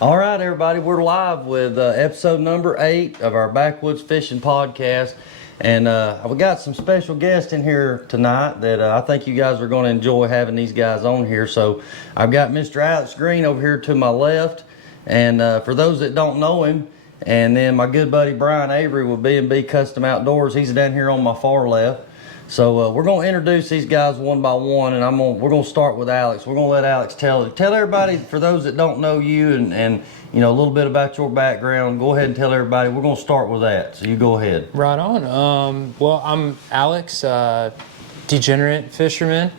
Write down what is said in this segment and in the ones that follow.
All right, everybody, we're live with episode number 8 of our Backwoods Fishing Podcast. And we got some special guests in here tonight that I think you guys are going to enjoy having these guys on here. So I've got Mr. Alex Green over here to my left. And for those that don't know him, and then my good buddy Brian Avery with B&B Custom Outdoors, he's down here on my far left. So we're going to introduce these guys one by one, and we're going to start with Alex. We're going to let Alex tell everybody, for those that don't know you and you know a little bit about your background. Go ahead and tell everybody. We're going to start with that. So you go ahead. Right on. Well, I'm Alex, degenerate fisherman,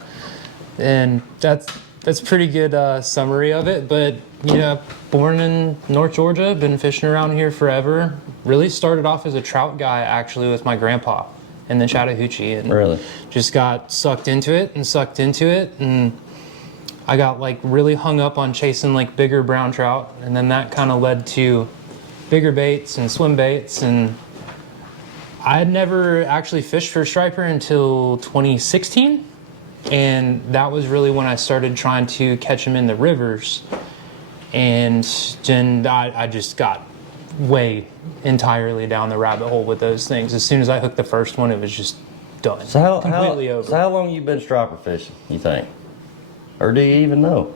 and that's pretty good summary of it. But you know, born in North Georgia, been fishing around here forever. Really started off as a trout guy actually with my grandpa in the Chattahoochee, and really just got sucked into it, and I got like really hung up on chasing like bigger brown trout, and then that kind of led to bigger baits and swim baits, and I had never actually fished for striper until 2016, and that was really when I started trying to catch them in the rivers, and then I just got way entirely down the rabbit hole with those things. As soon as I hooked the first one, it was just done. Completely over. So how long you been striper fishing, you think? Or do you even know?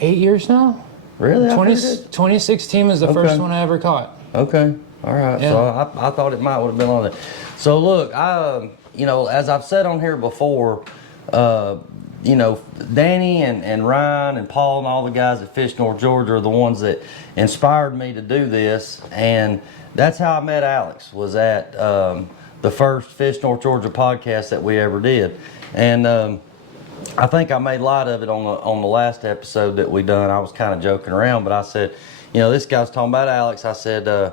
8 years now. Really? 2016 was the first one I ever caught. Okay. All right. Yeah. So I thought it might would have been on there. So look, you know, as I've said on here before, you know, Danny and Ryan and Paul and all the guys that fish North Georgia are the ones that inspired me to do this, and that's how I met Alex, was at the first Fish North Georgia podcast that we ever did. And I think I made light of it on the last episode that we done. I was kind of joking around, but I said, you know, this guy's talking about Alex. I said,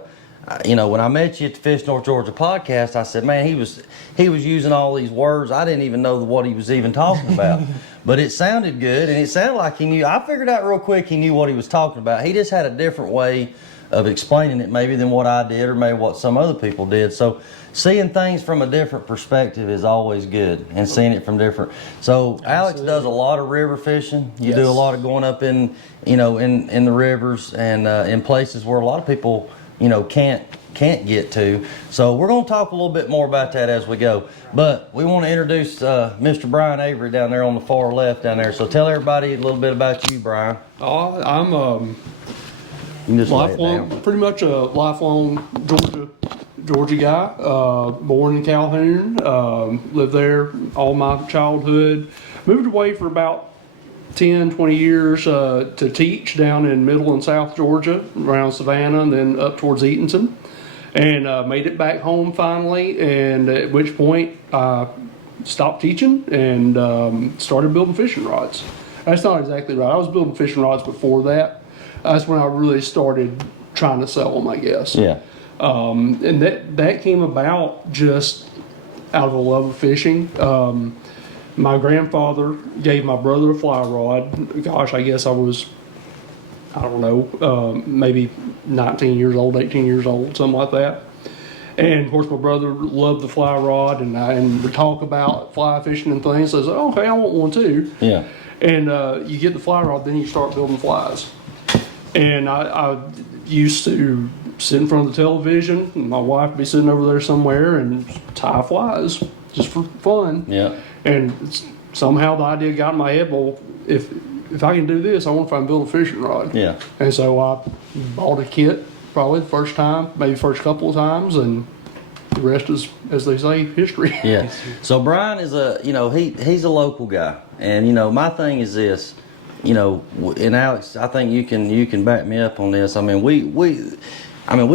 you know, when I met you at the Fish North Georgia podcast, I said, man, he was using all these words. I didn't even know what he was even talking about. But it sounded good, and it sounded like he knew. I figured out real quick he knew what he was talking about. He just had a different way of explaining it maybe than what I did or maybe what some other people did. So seeing things from a different perspective is always good, and seeing it from different. So Alex does a lot of river fishing. You do a lot of going up in, you know, in the rivers and in places where a lot of people, you know, can't get to. So we're going to talk a little bit more about that as we go. But we want to introduce Mr. Brian Avery down there on the far left down there. So tell everybody a little bit about you, Brian. I'm pretty much a lifelong Georgia guy. Born in Calhoun, lived there all my childhood. Moved away for about 10, 20 years to teach down in middle and south Georgia, around Savannah, and then up towards Eatonton. And made it back home finally, and at which point I stopped teaching and started building fishing rods. That's not exactly right. I was building fishing rods before that. That's when I really started trying to sell them, I guess. Yeah. And that came about just out of a love of fishing. My grandfather gave my brother a fly rod. Gosh, I guess I was, I don't know, maybe 19 years old, 18 years old, something like that. And of course, my brother loved the fly rod, and we talk about fly fishing and things. So I said, okay, I want one too. Yeah. And you get the fly rod, then you start building flies. And I used to sit in front of the television, and my wife would be sitting over there somewhere and tie flies just for fun. Yeah. And somehow the idea got in my head, well, if I can do this, I want to try and build a fishing rod. Yeah. And so I bought a kit probably the first time, maybe first couple of times, and the rest is, as they say, history. Yeah. So Brian is he's a local guy, and you know, my thing is this, you know, and Alex, I think you can back me up on this. I mean, we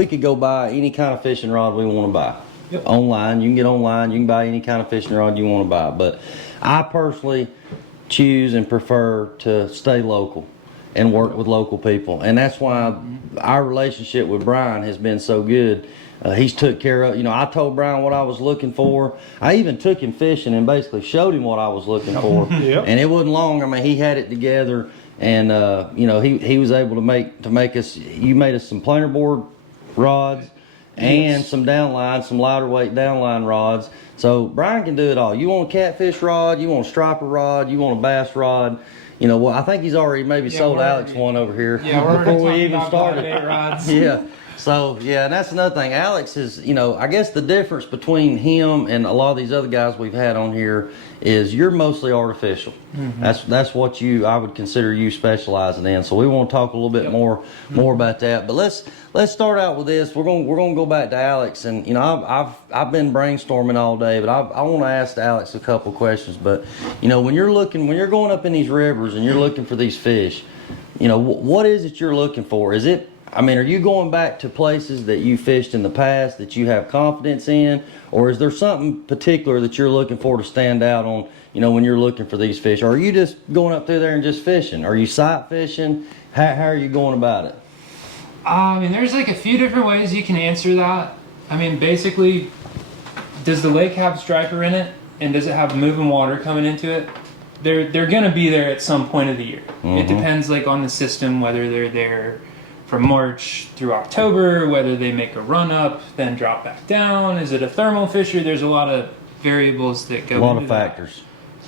could go buy any kind of fishing rod we want to buy. Yep. Online, you can get online, you can buy any kind of fishing rod you want to buy. But I personally choose and prefer to stay local and work with local people, and that's why our relationship with Brian has been so good. He's took care of, you know, I told Brian what I was looking for. I even took him fishing and basically showed him what I was looking for. Yep. And it wasn't long. I mean, he had it together, and you know, he was able to make us. You made us some planer board rods and some downline, some lighter weight downline rods. So Brian can do it all. You want a catfish rod, you want a striper rod, you want a bass rod, you know, well, I think he's already maybe sold we're Alex already- one over here Yeah, we're already before we talking even about started. bait rods. Yeah. So yeah, and that's another thing. Alex is, you know, I guess the difference between him and a lot of these other guys we've had on here is you're mostly artificial. That's what I would consider you specializing in. So we want to talk a little bit more about that. But let's start out with this. We're gonna go back to Alex, and you know I've been brainstorming all day, but I want to ask Alex a couple questions. But you know when you're going up in these rivers and you're looking for these fish, you know what is it you're looking for? Is it, I mean, are you going back to places that you fished in the past that you have confidence in, or is there something particular that you're looking for to stand out on, you know, when you're looking for these fish? Or are you just going up through there and just fishing? Are you sight fishing? How are you going about it? I mean, there's like a few different ways you can answer that. I mean, basically, does the lake have striper in it, and does it have moving water coming into it? They're gonna be there at some point of the year. It depends like on the system, whether they're there from March through October, whether they make a run up, then drop back down. Is it a thermal fishery? There's a lot of variables that go A lot into of that. factors.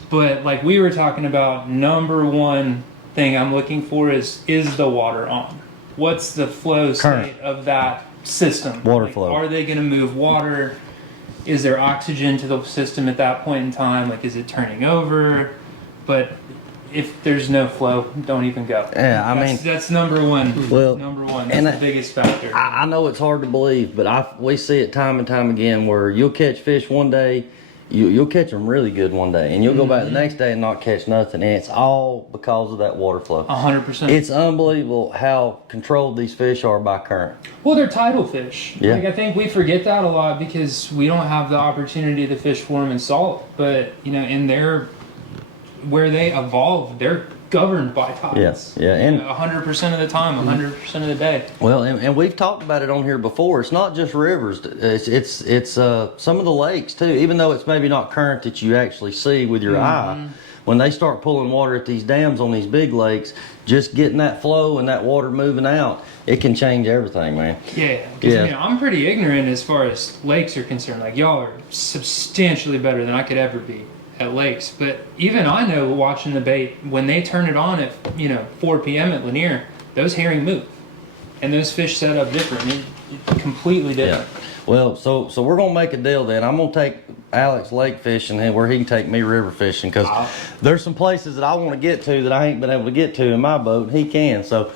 But like we were talking about, number one thing I'm looking for is the water on? What's the flow Current. state of that system? Water Like, flow. Are they going to move water? Is there oxygen to the system at that point in time? Like, is it turning over? But if there's no flow, don't even go. Yeah, I mean, That's number one. Well, Number one. and That's the biggest factor. I know it's hard to believe, but we see it time and time again where you'll catch fish one day, you'll catch them really good one day, and you'll go back the next day and not catch nothing, and it's all because of that water flow. 100%. It's unbelievable how controlled these fish are by current. Well, they're tidal fish. Yeah. Like, I think we forget that a lot because we don't have the opportunity to fish for them in salt. But, you know, where they evolve, they're governed by tides. Yes, yeah, and 100% of the time, 100% of the day. well, and we've talked about it on here before. It's not just rivers. It's some of the lakes too. Even though it's maybe not current that you actually see with your eye, when they start pulling water at these dams on these big lakes, just getting that flow and that water moving out, it can change everything, man. Yeah. 'Cause, Yeah. I mean, I'm pretty ignorant as far as lakes are concerned. Like, y'all are substantially better than I could ever be at lakes. But even I know, watching the bait, when they turn it on at 4 p.m. at Lanier, those herring move, and those fish set up different. Completely Yeah. different. Well, so we're gonna make a deal then. I'm gonna take Alex lake fishing and where he can take me river fishing, because there's some places that I want to get to that I ain't been able to get to in my boat, and he can. So,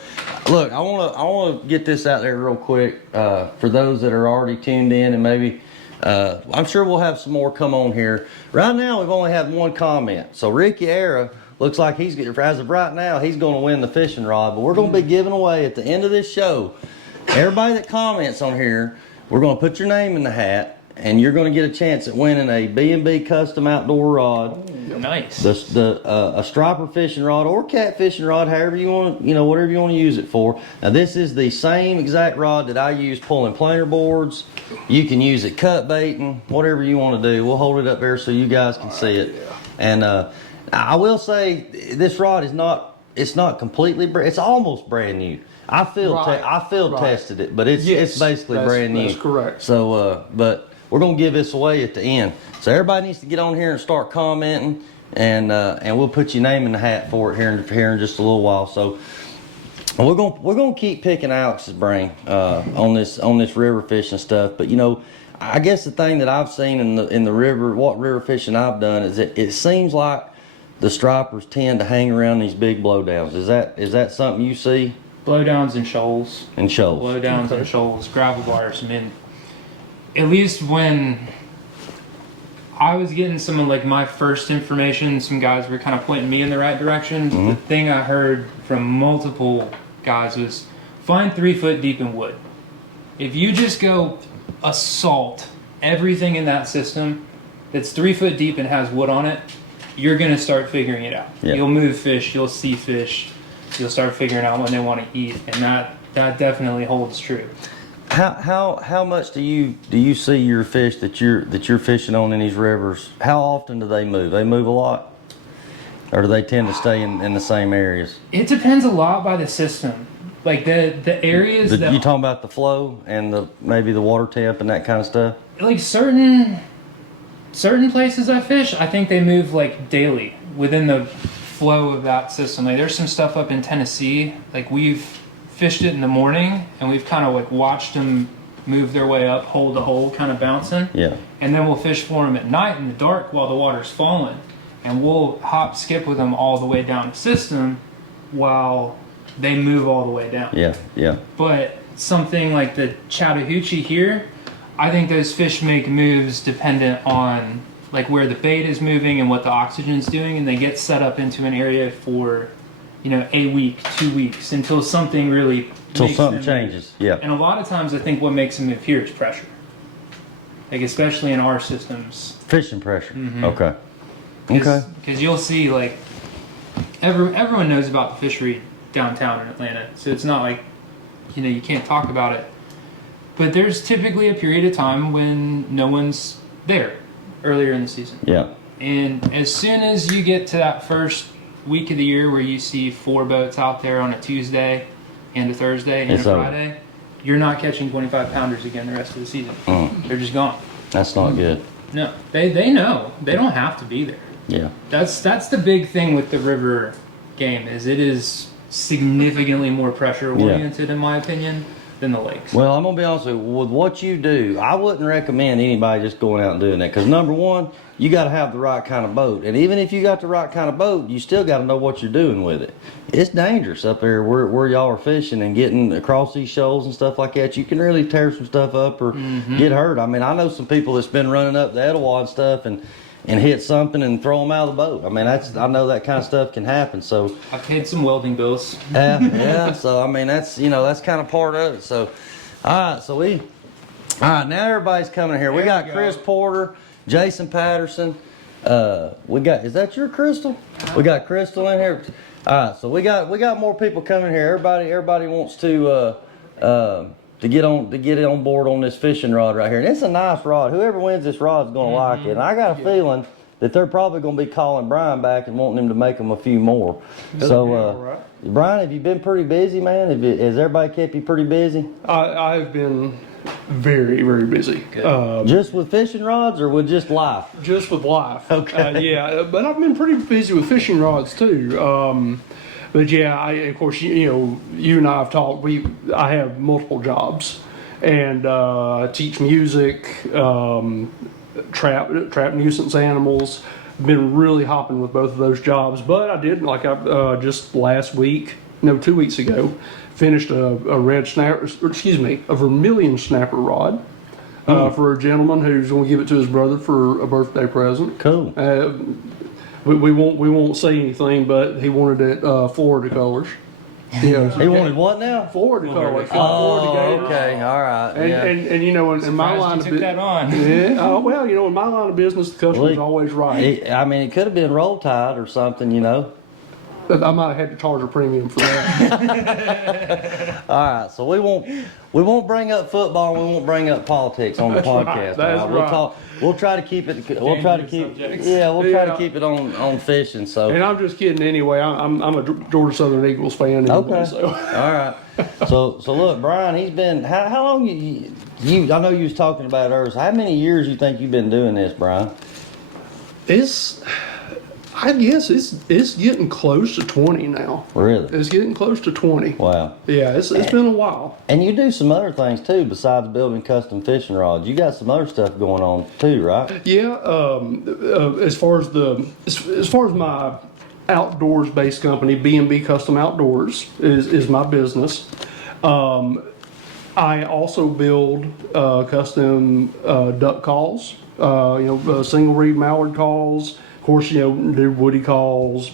look, I want to get this out there real quick for those that are already tuned in, and maybe I'm sure we'll have some more come on here. Right now, we've only had one comment. So Ricky Era looks like as of right now, he's going to win the fishing rod. But we're going to be giving away at the end of this show. Everybody that comments on here, we're going to put your name in the hat, and you're going to get a chance at winning a B&B Custom Outdoor rod. Nice. A striper fishing rod or cat fishing rod, however you want, whatever you want to use it for. Now this is the same exact rod that I use pulling planer boards. You can use it cut baiting, whatever you want to do. We'll hold it up there so you guys can see it. And I will say this rod it's not completely it's almost brand new. I field tested it, but it's basically brand new. That's correct. So but we're gonna give this away at the end. So everybody needs to get on here and start commenting, and we'll put your name in the hat for it here in just a little while. So we're gonna keep picking Alex's brain on this river fishing stuff. But I guess the thing that I've seen in the river, what river fishing I've done, is that it seems like the stripers tend to hang around these big blowdowns. Is that something you see? Blowdowns and shoals. And shoals. Blowdowns and shoals, gravel bars. I mean, at least when I was getting some of like my first information, some guys were kind of pointing me in the right direction. The thing I heard from multiple guys was find 3 foot deep in wood. If you just go assault everything in that system that's 3 foot deep and has wood on it, you're gonna start figuring it out. Yeah. You'll move fish, you'll see fish, you'll start figuring out what they want to eat, and that definitely holds true. How much do you see your fish that you're fishing on in these rivers? How often do they move? They move a lot, or do they tend to stay in the same areas? It depends a lot by the system. Like the areas that You talking about the flow and maybe the water temp and that kind of stuff? like certain places I fish, I think they move like daily within the flow of that system. Like there's some stuff up in Tennessee, like we've fished it in the morning and we've kind of like watched them move their way up hole to hole, kind of bouncing. Yeah. And then we'll fish for them at night in the dark while the water's falling. And we'll hop skip with them all the way down the system while they move all the way down. Yeah, yeah. But something like the Chattahoochee here, I think those fish make moves dependent on like where the bait is moving and what the oxygen's doing, and they get set up into an area for, you know, a week, 2 weeks, until something really Until makes something them move. changes. Yeah. And a lot of times I think what makes them move here is pressure. Like especially in our systems. Fishing pressure. Mhm. Okay. Okay. Because you'll see like everyone knows about the fishery downtown in Atlanta, so it's not like, you know, you can't talk about it. But there's typically a period of time when no one's there earlier in the season. Yeah. And as soon as you get to that first week of the year where you see 4 boats out there on a Tuesday and a Thursday and It's a over. Friday, you're not catching 25 pounders again the rest of the season. They're just gone. That's not good. No, they know. They don't have to be there. Yeah. That's the big thing with the river game, is it is significantly more pressure oriented in my opinion than the lakes. Well, I'm gonna be honest with you. With what you do, I wouldn't recommend anybody just going out and doing that. Because number one, you got to have the right kind of boat, and even if you got the right kind of boat, you still got to know what you're doing with it. It's dangerous up there where y'all are fishing and getting across these shoals and stuff like that. You can really tear some stuff up or get hurt. I mean, I know some people that's been running up the Etowah and stuff and hit something and throw them out of the boat. I mean, I know that kind of stuff can happen. So I've paid some welding bills. yeah. So I mean, that's kind of part of it. So all right, now everybody's coming here. We got Chris Porter, Jason Patterson. We got, is that your Crystal? We got Crystal in here. All right, so we got more people coming here. Everybody wants to get on board on this fishing rod right here. And it's a nice rod. Whoever wins this rod is going to like it. And I got a feeling that they're probably going to be calling Brian back and wanting him to make them a few more. So, Brian, have you been pretty busy, man? Has everybody kept you pretty busy? I've been very, very busy. Just with fishing rods or with just life? Just with life. Okay. Yeah, but I've been pretty busy with fishing rods too. But yeah, of course, you know, you and I have talked. I have multiple jobs, and I teach music, trap nuisance animals. Been really hopping with both of those jobs. But I did, like I just last week, no, 2 weeks ago, finished a vermilion snapper rod. For a gentleman who's going to give it to his brother for a birthday present. Cool. We won't say anything, but he wanted it Florida colors. You know, He wanted what now? Florida colors. Oh, okay, all right. And you know, in my line of took that on. yeah, well, you know, in my line of business, the customer's always right. I mean, it could have been roll tide or something, you know. I might have had to charge a premium for that. All right, so we won't bring up football. And we won't bring up politics on the podcast. That's all right. We'll try to keep it. We'll try to keep. Subjects. Yeah, we'll try to keep it on fishing. So. And I'm just kidding anyway. I'm a Georgia Southern Eagles fan. Anyway, Okay. So. All right. So look, Brian, he's been how long you I know you was talking about ours. How many years you think you've been doing this, Brian? I guess it's getting close to 20 now. Really? It's getting close to 20. Wow. Yeah, it's been a while. And you do some other things too besides building custom fishing rods. You got some other stuff going on too, right? Yeah. As far as my outdoors based company, B&B Custom Outdoors is my business. I also build custom duck calls. Single reed mallard calls. Of course, you know, do woody calls,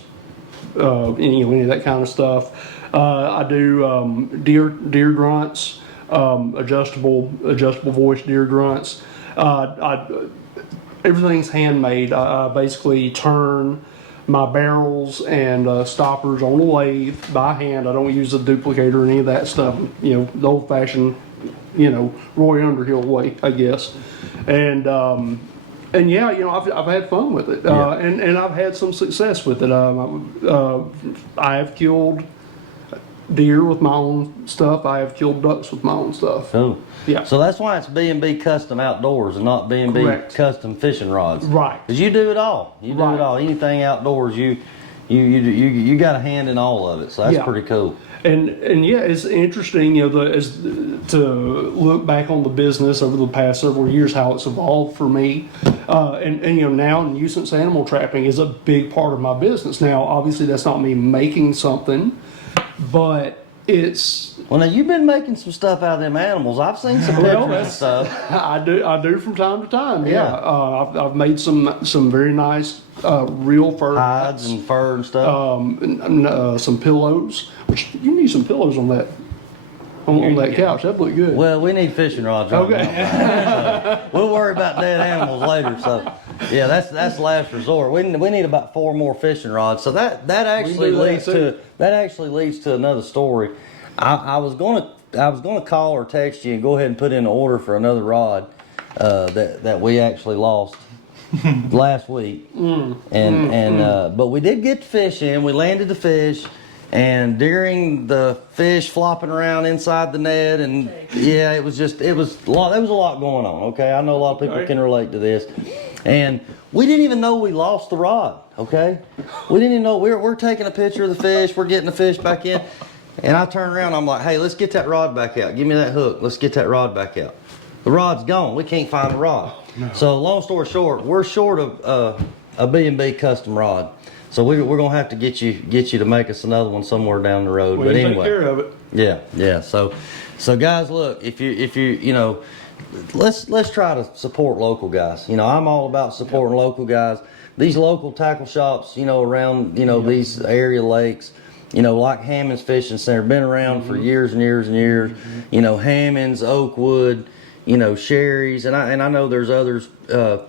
any of that kind of stuff. I do deer grunts, adjustable voice deer grunts. Everything's handmade. I basically turn my barrels and stoppers on the lathe by hand. I don't use a duplicator or any of that stuff. You know, the old-fashioned, you know, Roy Underhill way, I guess. And yeah, you know, I've had fun with it, and I've had some success with it. I have killed deer with my own stuff. I have killed ducks with my own stuff. Cool. Yeah. So that's why it's B&B Custom Outdoors and not B&B Correct. Custom Fishing Rods. Right. Because you do it all. You do Right. it all. Anything outdoors, you you got a hand in all of it, so that's Yeah. pretty cool. And yeah, it's interesting, to look back on the business over the past several years, how it's evolved for me. And now nuisance animal trapping is a big part of my business. Now, obviously, that's not me making something, but it's Well, now you've been making some stuff out of them animals. I've seen some pictures and stuff. I do from time to time. Yeah, Yeah. I've made some very nice real fur Hides and fur and stuff. some pillows. Which you need some pillows on that on that couch. That'd look good. Well, we need fishing rods. Right Okay. now, so we'll worry about dead animals later. So, yeah, that's last resort. We need about 4 more fishing rods. So that actually do that leads to another story. I was gonna call or text you and go ahead and put in an order for another rod that we actually lost last week. But we did get the fish in. We landed the fish. And during the fish flopping around inside the net, and yeah, it was a lot. There was a lot going on. Okay, I know a lot of people can relate to this, and we didn't even know we lost the rod. Okay, we didn't even know we're taking a picture of the fish. We're getting the fish back in, and I turn around. I'm like, hey, let's get that rod back out. Give me that hook. Let's get that rod back out. The rod's gone. We can't find the rod. No. So long story short, we're short of a B&B custom rod. So we're gonna have to get you to make us another one somewhere down the road. Well, but you anyway, take care of it. Yeah. So guys, look, if you let's try to support local guys. I'm all about supporting local guys. These local tackle shops, around these area lakes, like Hammond's Fishing Center, been around for years and years and years. Hammond's, Oakwood. Sherry's, and I know there's others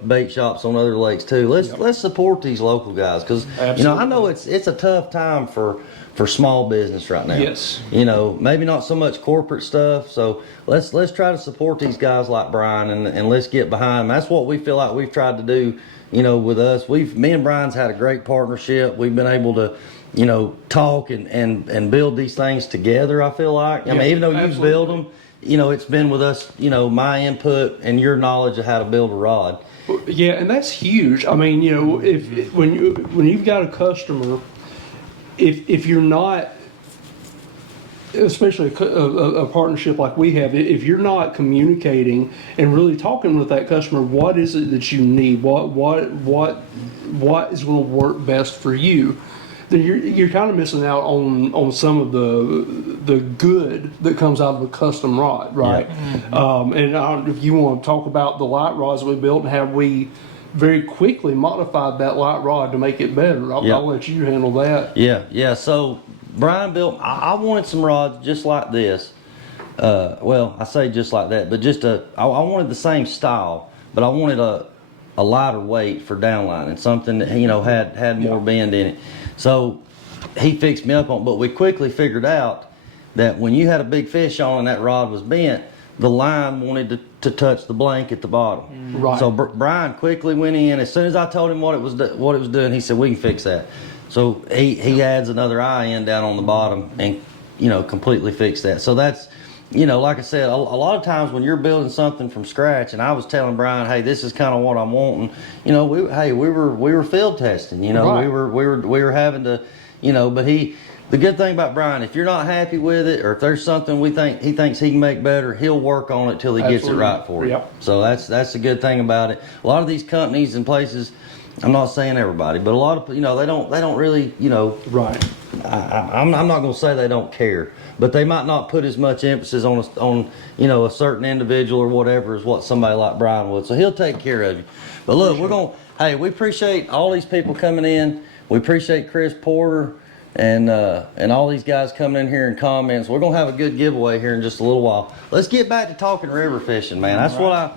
bait shops on other lakes too. Let's support these local guys, because I know it's a tough time for small business right now. Yes. Maybe not so much corporate stuff. So let's try to support these guys like Brian, and let's get behind them. That's what we feel like we've tried to do. With us, me and Brian's had a great partnership. We've been able to talk and build these things together. I feel like. I mean, even though you build them. It's been with us, my input and your knowledge of how to build a rod. Yeah, and that's huge. I mean, when you've got a customer, if you're not, especially a partnership like we have, if you're not communicating and really talking with that customer, what is it that you need? What is going to work best for you? Then you're kind of missing out on some of the good that comes out of a custom rod, right? Yeah. And if you want to talk about the light rods we built and how we very quickly modified that light rod to make it better, I'll let you handle that. Yeah. So Brian built. I wanted some rods just like this. Well, I say just like that, but I wanted the same style, but I wanted a lighter weight for downlining, something that had more bend in it. So he fixed me up on, but we quickly figured out that when you had a big fish on and that rod was bent, the line wanted to touch the blank at the bottom. Right. So Brian quickly went in. As soon as I told him what it was doing, he said, we can fix that. So he adds another eye in down on the bottom and completely fix that. So that's like I said, a lot of times when you're building something from scratch, and I was telling Brian, hey, this is kind of what I'm wanting. We were field testing. Right. we were having to, but the good thing about Brian, if you're not happy with it, or if there's something he thinks he can make better, he'll work on it till he gets it right for you. Yep. So that's the good thing about it. A lot of these companies and places, I'm not saying everybody, but a lot of they don't really Right. I'm not going to say they don't care, but they might not put as much emphasis on a certain individual or whatever as what somebody like Brian would. So he'll take care of you. But look, we appreciate all these people coming in. We appreciate Chris Porter and all these guys coming in here and comments. We're gonna have a good giveaway here in just a little while. Let's get back to talking river fishing, man. That's what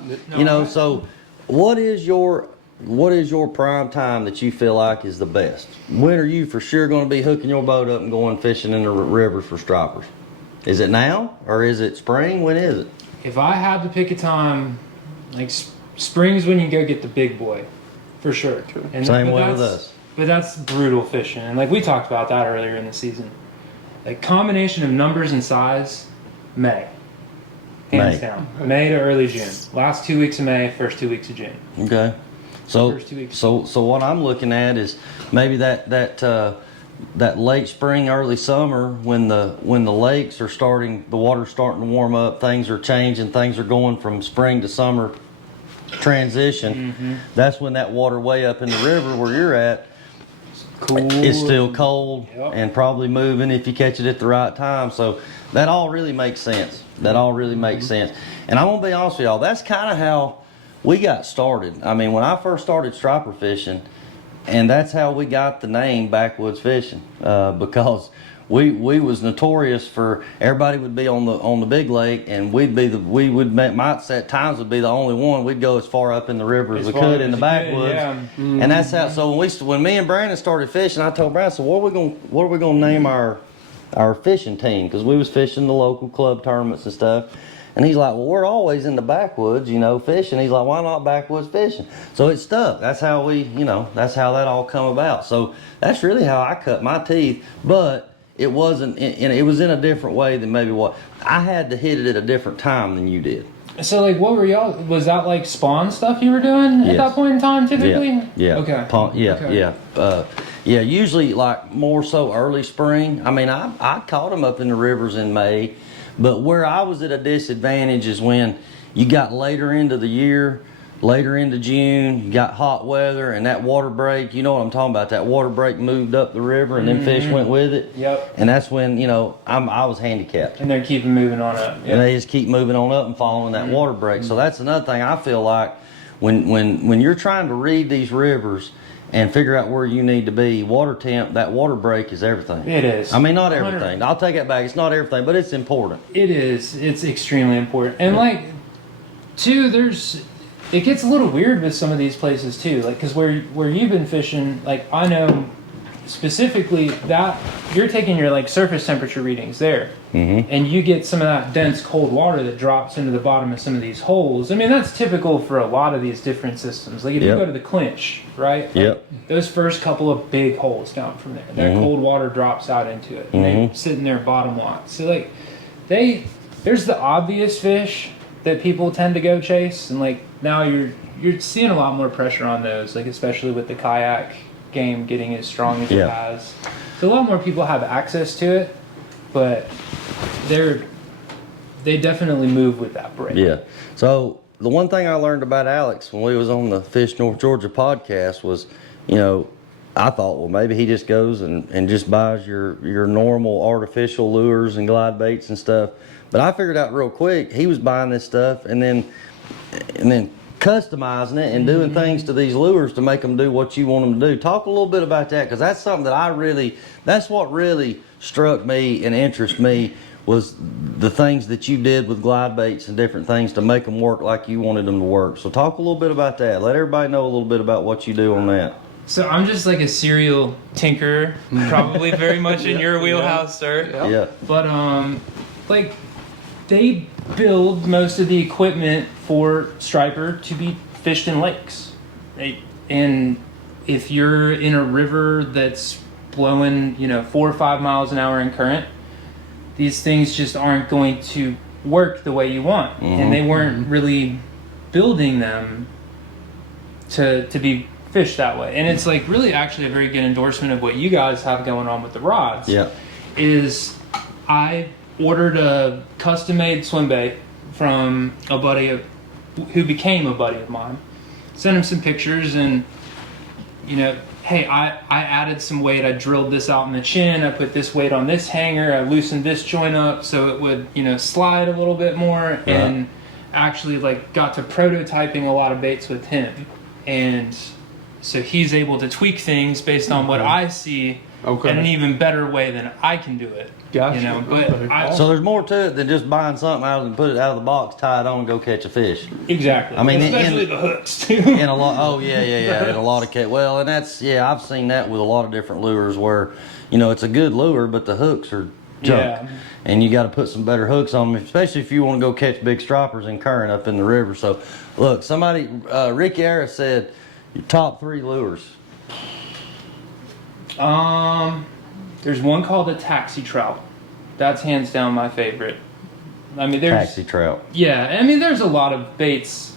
So what is your prime time that you feel like is the best? When are you for sure going to be hooking your boat up and going fishing in the river for stripers? Is it now or is it spring? When is it? If I had to pick a time, like spring's when you go get the big boy, for sure. And Same way with us. But that's brutal fishing, and like we talked about that earlier in the season. Like combination of numbers and size, May. Hands down. May to early June. Last 2 weeks of May, first 2 weeks of June. Okay. So what I'm looking at is maybe that that late spring, early summer, when the lakes are starting, the water's starting to warm up, things are changing, things are going from spring to summer transition. That's when that water way up in the river where you're at is still cold and probably moving if you catch it at the right time. So that all really makes sense. That all really makes sense. And I'm gonna be honest with y'all, that's kind of how we got started. I mean, when I first started striper fishing, and that's how we got the name Backwoods Fishing, because we was notorious for, everybody would be on the big lake, and might at times would be the only one. We'd go as far up in the river as we could in the backwoods, and that's how. So when me and Brandon started fishing, I told Brandon, so what are we gonna name our fishing team? Because we was fishing the local club tournaments and stuff. And he's like, well, we're always in the backwoods, fishing. He's like, why not Backwoods Fishing? So it stuck. That's how that's how that all come about. So that's really how I cut my teeth. But it wasn't, it was in a different way than maybe what, I had to hit it at a different time than you did. So, like, what were y'all, was that like spawn stuff you were doing at that point in time typically? Yeah. Okay. Yeah, usually like more so early spring. I mean, I caught them up in the rivers in May. But where I was at a disadvantage is when you got later into the year, later into June, you got hot weather, and that water break, you know what I'm talking about, that water break moved up the river and then fish went with it. Yep. And that's when, I was handicapped. And they're keeping moving on up. Yep. And they just keep moving on up and following that water break. So that's another thing I feel like when you're trying to read these rivers and figure out where you need to be, water temp, that water break is everything. It is. I mean, not everything. I'll take it back. It's not everything, but it's important. It is. It's extremely important. And like, too, it gets a little weird with some of these places too. Like, because where you've been fishing, like I know specifically that you're taking your like surface temperature readings there, and you get some of that dense cold water that drops into the bottom of some of these holes. I mean, that's typical for a lot of these different systems. Like if you go to the clinch, right? Yep. Those first couple of big holes down from there, that cold water drops out into it, and they sit in there bottom locked. So like, there's the obvious fish that people tend to go chase, and like now you're seeing a lot more pressure on those, like especially with the kayak game getting as strong as it has. So a lot more people have access to it, but they definitely move with that break. Yeah. So the one thing I learned about Alex when we was on the Fish North Georgia podcast was, I thought, well, maybe he just goes and just buys your normal artificial lures and glide baits and stuff. But I figured out real quick he was buying this stuff and then customizing it and doing things to these lures to make them do what you want them to do. Talk a little bit about that, because that's something that that's what really struck me and interested me, was the things that you did with glide baits and different things to make them work like you wanted them to work. So talk a little bit about that. Let everybody know a little bit about what you do on that. So I'm just like a serial tinkerer, probably very much in your wheelhouse, sir. Yeah. But like they build most of the equipment for striper to be fished in lakes. And if you're in a river that's blowing, 4 or 5 miles an hour in current, these things just aren't going to work the way you want. And they weren't really building them to be fished that way. And it's like really actually a very good endorsement of what you guys have going on with the rods. Yeah. Is I ordered a custom-made swim bait from a buddy who became a buddy of mine. Sent him some pictures and, hey, I added some weight. I drilled this out in the chin. I put this weight on this hanger. I loosened this joint up so it would, slide a little bit more. Yeah. And actually, got to prototyping a lot of baits with him. And so he's able to tweak things based on what I see in an even better way than I can do it. Gotcha. But So there's more to it than just buying something out and put it out of the box, tie it on, and go catch a fish. Exactly. I mean, especially the hooks too. In a lot, in a lot of cases. Well, and that's I've seen that with a lot of different lures where, it's a good lure, but the hooks are junk, and you got to put some better hooks on them, especially if you want to go catch big stroppers in current up in the river. So, look, somebody, Ricky Harris said, your top 3 lures. There's one called a taxi trout. That's hands down my favorite. I mean, there's Taxi trout. Yeah, I mean, there's a lot of baits,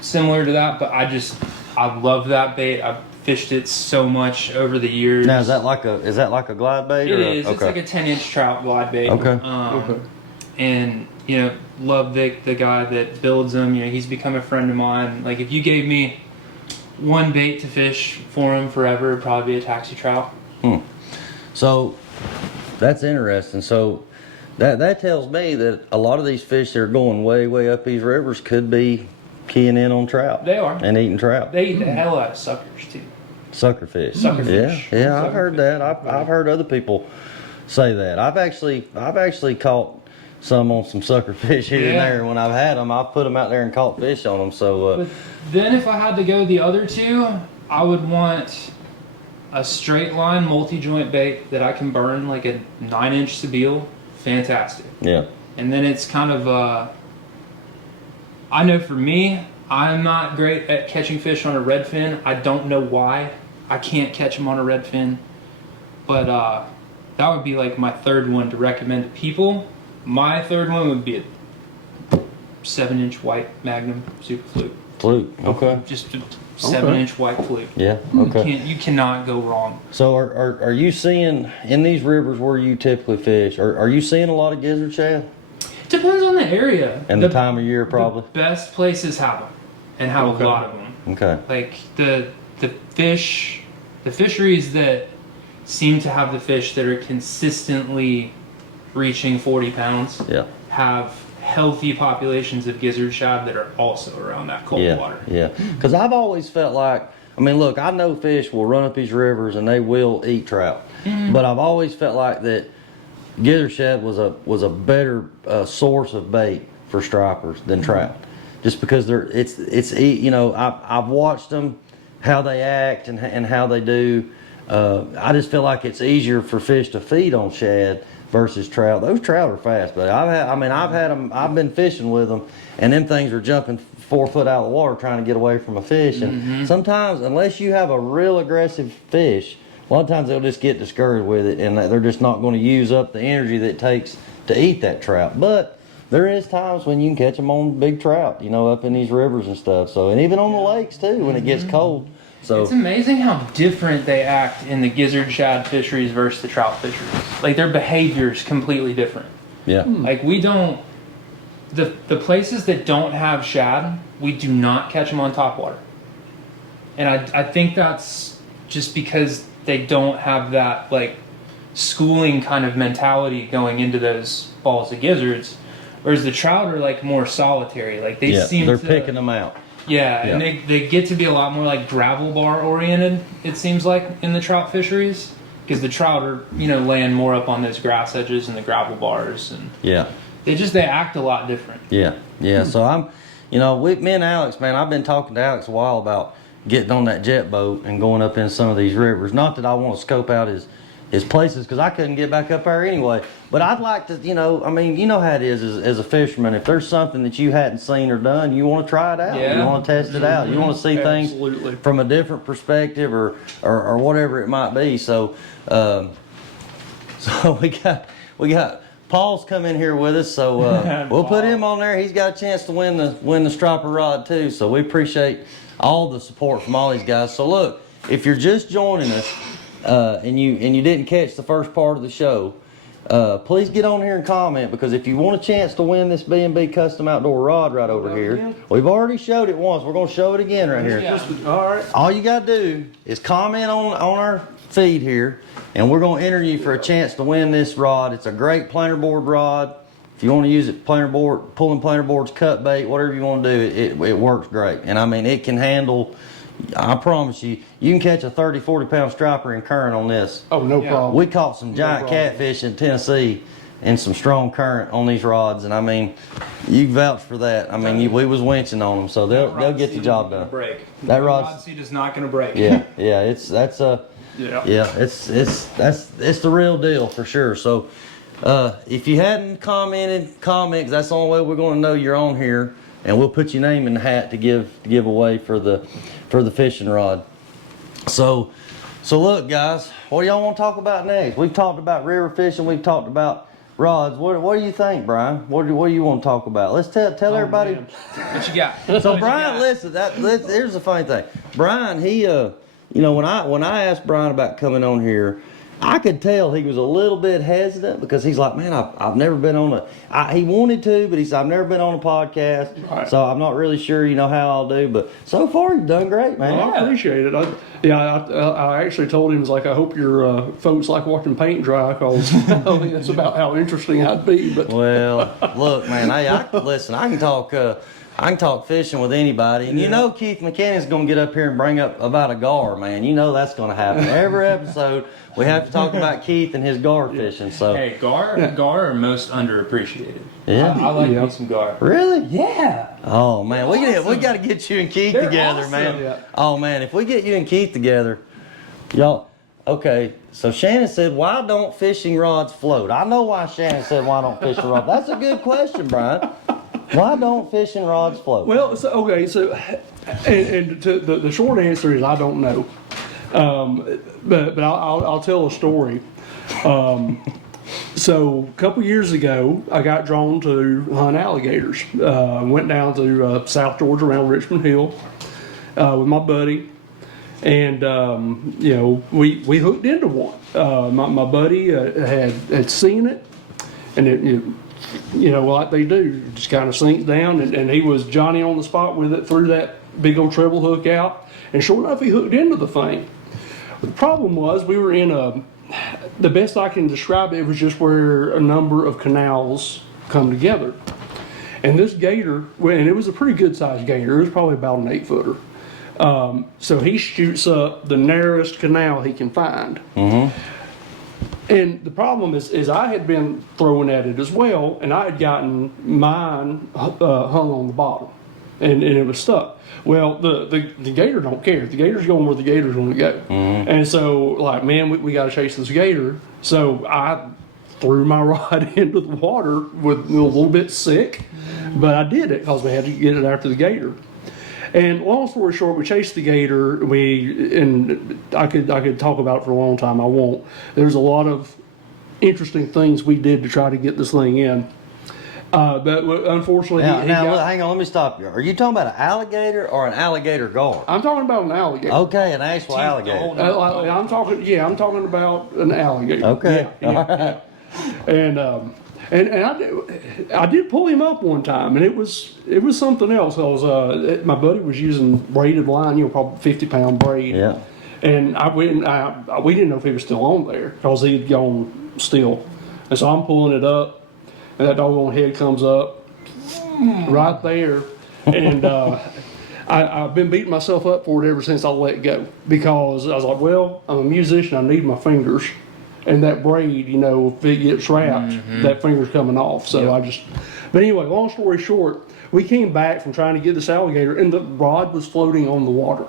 similar to that, but I love that bait. I fished it so much over the years. Now is that like a glide bait? It or is. Okay. It's like a 10-inch trout glide bait. Okay. Okay. And love Vic, the guy that builds them. He's become a friend of mine. Like if you gave me one bait to fish for him forever, it'd probably be a taxi trout. So that's interesting. So that tells me that a lot of these fish that are going way up these rivers could be keying in on trout. They are. And eating trout. They eat the hell out of suckers too. Suckerfish. Suckerfish. Yeah, I've heard that. I've heard other people say that. I've actually caught some on some suckerfish here and there. When I've had them, I've put them out there and caught fish on them. So. But then if I had to go the other two, I would want a straight line multi-joint bait that I can burn, like a 9-inch Sebile. Fantastic. Yeah. And then it's kind of I know for me, I'm not great at catching fish on a redfin. I don't know why I can't catch them on a redfin, but that would be like my third one to recommend to people. My third one would be a 7-inch white Magnum Super Fluke. Fluke. Okay. Just a 7-inch white fluke. Yeah. Okay. You cannot go wrong. So are you seeing in these rivers where you typically fish? Are you seeing a lot of gizzard shad? Depends on the area And the time of year, probably. The best places have them and have a lot of them. Okay. Like the fisheries that seem to have the fish that are consistently reaching 40 pounds Yeah. have healthy populations of gizzard shad that are also around that cold water. Yeah. Because I've always felt like, I mean, look, I know fish will run up these rivers and they will eat trout, but I've always felt like that gizzard shad was a better source of bait for stripers than trout, just because I've watched them, how they act and how they do. I just feel like it's easier for fish to feed on shad versus trout. Those trout are fast, but I've been fishing with them, and them things are jumping 4 foot out of the water trying to get away from a fish. And sometimes, unless you have a real aggressive fish, a lot of times they'll just get discouraged with it, and they're just not going to use up the energy that it takes to eat that trout. But there is times when you can catch them on big trout, up in these rivers and stuff. So, and even on the lakes too, when it gets cold. So it's amazing how different they act in the gizzard shad fisheries versus the trout fisheries. Like their behavior is completely different. yeah, Like we don't, the places that don't have shad, we do not catch them on topwater. And I think that's just because they don't have that like schooling kind of mentality going into those balls of gizzards. Whereas the trout are like more solitary. Like they seem they're to, picking them out. Yeah, and they get to be a lot more like gravel bar oriented, it seems like, in the trout fisheries. Because the trout are, laying more up on those grass edges and the gravel bars. And they act a lot different. Yeah. So I'm, me and Alex, man, I've been talking to Alex a while about getting on that jet boat and going up in some of these rivers. Not that I want to scope out his places, because I couldn't get back up there anyway. But I'd like to, how it is as a fisherman. If there's something that you hadn't seen or done, you want to try it out. Yeah. You want to test it out. You want to see things from a different perspective or whatever it might be. So, we got Paul's come in here with us, so we'll put him on there. He's got a chance to win the striper rod too. So we appreciate all the support from all these guys. So look, if you're just joining us, and you didn't catch the first part of the show, please get on here and comment, because if you want a chance to win this B&B Custom Outdoor rod right over here, we've already showed it once. We're going to show it again right here. Yeah. All right. All you got to do is comment on our feed here, and we're going to enter you for a chance to win this rod. It's a great planer board rod. If you want to use it, pulling planer boards, cut bait, whatever you want to do, it works great. And I mean, it can handle, I promise you can catch a 30, 40 pound striper in current on this. Oh, no problem. We caught some giant catfish in Tennessee and some strong current on these rods, and I mean, you vouch for that. I mean, we was winching on them, so they'll get the job done. Break. That rod seat is not going to break. Yeah, it's the real deal for sure. So if you hadn't comment, 'cause that's the only way we're going to know you're on here, and we'll put your name in the hat to give away for the fishing rod. So look, guys, what do y'all want to talk about next? We've talked about river fishing. We've talked about rods. What do you think, Brian? What do you want to talk about? Let's tell everybody. Man. What you got? So Brian, listen. Here's the funny thing. Brian, you know, when I asked Brian about coming on here, I could tell he was a little bit hesitant because he's like, man, I've never been on he wanted to, but he said, I've never been on a podcast. Right. So I'm not really sure, you know, how I'll do. But so far, you've done great, man. Well, I appreciate it. I actually told him, I was like, I hope your folks like watching paint dry, because I think that's about how interesting I'd be. But Well, look, man, listen, I can talk fishing with anybody. And you know Keith McKinnon's going to get up here and bring up about a gar, man. You know that's going to happen. Every episode, we have to talk about Keith and his gar fishing. So, Hey, gar are most underappreciated. Yeah. I like me some gar. Really? Yeah. Oh, man, we got to get you and Keith together, awesome. man. Yeah. Oh, man, if we get you and Keith together, y'all. Okay, so Shannon said, why don't fishing rods float? I know why Shannon said, why don't fishing rods? That's a good question, Brian. Why don't fishing rods float? well, and the short answer is I don't know. But I'll tell a story. So a couple years ago, I got drawn to hunt alligators. Went down to South Georgia around Richmond Hill with my buddy, and you know, we hooked into one. My buddy had seen it, and it you know, like they do, just kind of sinks down, and he was Johnny on the spot with it, threw that big old treble hook out, and sure enough, he hooked into the thing. The problem was we were in the best I can describe it was just where a number of canals come together. And this gator, and it was a pretty good sized gator, it was probably about an 8-footer. So he shoots up the narrowest canal he can find. Mm-hmm. And the problem is I had been throwing at it as well, and I had gotten mine hung on the bottom, and it was stuck. Well, the gator don't care. The gator's going where the gator's going to go. Mm-hmm. And so, like, man, we got to chase this gator. So I threw my rod into the water with a little bit sick, but I did it because we had to get it after the gator. And long story short, we chased the gator. And I could talk about it for a long time. I won't. There's a lot of interesting things we did to try to get this thing in. But unfortunately, Look, hang on, let me stop you. Are you talking about an alligator or an alligator gar? I'm talking about an alligator. Okay, an actual alligator. I'm talking about an alligator. Okay. Yeah. And I did pull him up one time, and it was something else. My buddy was using braided line, you know, probably 50-pound braid. Yeah. And we didn't know if he was still on there because he had gone still. And so I'm pulling it up, and that doggone head comes up right there. And I've been beating myself up for it ever since I let go, because I was like, well, I'm a musician, I need my fingers. And that braid, you know, if it gets wrapped, that finger's coming off. So but anyway, long story short, we came back from trying to get this alligator, and the rod was floating on the water.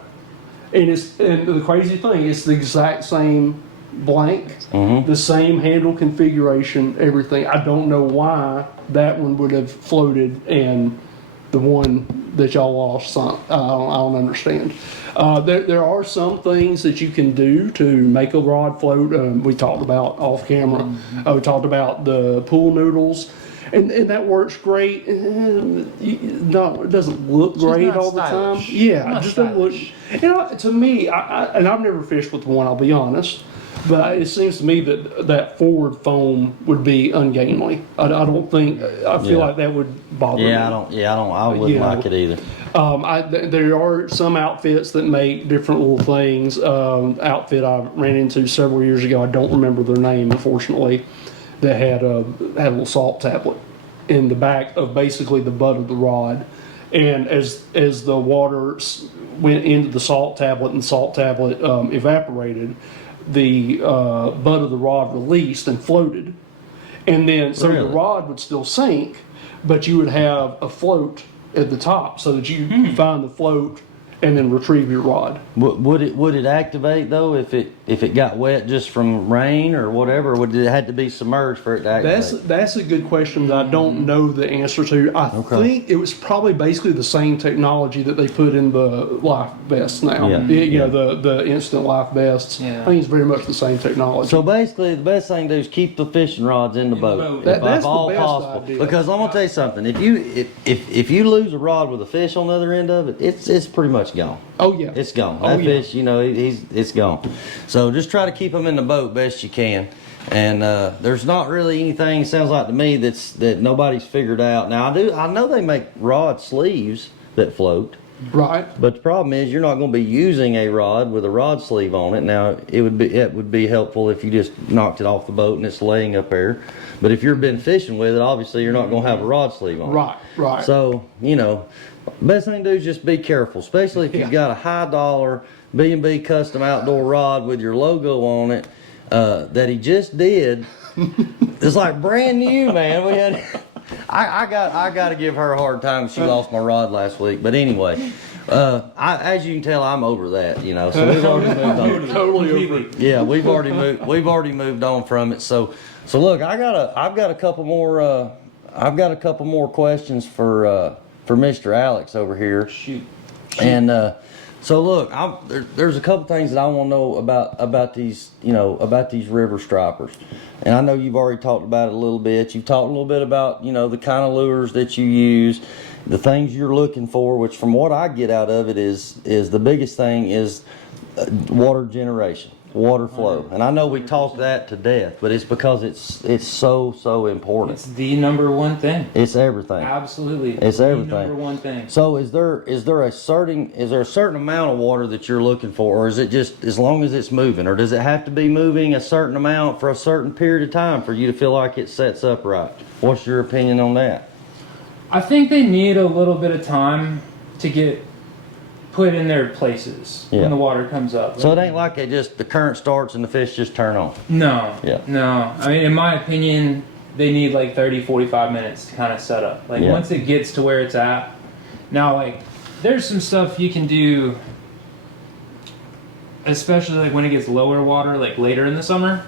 And the crazy thing, it's the exact same blank, the same handle configuration, everything. I don't know why that one would have floated and the one that y'all lost sunk. I don't understand. There are some things that you can do to make a rod float. We talked about off camera. We talked about the pool noodles, and that works great. It doesn't look great all the time. Yeah, it just doesn't look. You know, to me, and I've never fished with one, I'll be honest, but it seems to me that forward foam would be ungainly. I don't think. I feel like that would bother me. I wouldn't like it either. There are some outfits that make different little things. Outfit I ran into several years ago, I don't remember their name, unfortunately, that had a little salt tablet in the back of basically the butt of the rod. And as the water went into the salt tablet and the salt tablet evaporated, the butt of the rod released and floated. And then, so the rod would still sink, but you would have a float at the top so that you find the float and then retrieve your rod. Would it activate though if if it got wet just from rain or whatever, would it had to be submerged for it to activate? That's a good question that I don't know the answer to. I think it was probably basically the same technology that they put in the life vests now. Yeah. You know, the instant life vests. Yeah. I think it's very much the same technology. So basically, the best thing to do is keep the fishing rods in the boat, That's if the all best possible. idea. Because I'm gonna tell you something: if you lose a rod with a fish on the other end of it, it's pretty much gone. Oh yeah, It's gone. Oh, That yeah. fish, you know, it's gone. So just try to keep them in the boat best you can. And there's not really anything, sounds like to me, that nobody's figured out. Now I know they make rod sleeves that float. right. But the problem is you're not going to be using a rod with a rod sleeve on it. Now it would be helpful if you just knocked it off the boat and it's laying up there. But if you've been fishing with it, obviously you're not going to have a rod sleeve on it. Right, right. So, you know, best thing to do is just be careful, especially if you've got a high dollar B&B Custom Outdoor rod with your logo on it that he just did. It's like brand new, man. We had I got to give her a hard time. She lost my rod last week. But anyway, as you can tell, I'm over that, you know. So we've already moved on. Totally over it. Yeah, we've already moved on from it. So look, I've got a couple more questions for Mr. Alex over here. Shoot. And so look, there's a couple things that I want to know about these, you know, about these river stripers. And I know you've already talked about it a little bit. You've talked a little bit about, you know, the kind of lures that you use, the things you're looking for, which from what I get out of it is the biggest thing is water generation, water flow. And I know we talk that to death, but it's because it's so important. It's the number one thing. It's everything. Absolutely. It's the everything. number one thing. So is there a certain amount of water that you're looking for, or is it just as long as it's moving, or does it have to be moving a certain amount for a certain period of time for you to feel like it sets up right? What's your opinion on that? I think they need a little bit of time to get put in their places Yeah. when the water comes up. So it ain't like the current starts and the fish just turn on. No. Yeah. No. I mean, in my opinion, they need like 30, 45 minutes to kind of set up. Like Yeah. once it gets to where it's at. Now, like, there's some stuff you can do, especially like when it gets lower water, like later in the summer,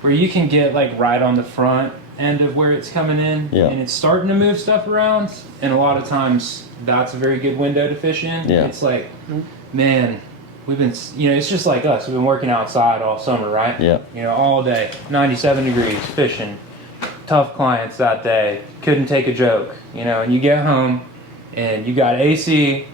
where you can get like right on the front end of where it's coming in, Yeah. and it's starting to move stuff around. And a lot of times that's a very good window to fish in. Yeah. It's like, man, we've been, you know, it's just like us. We've been working outside all summer, right? Yeah. You know, all day, 97 degrees, fishing, tough clients that day, couldn't take a joke, you know, and you get home and you got AC,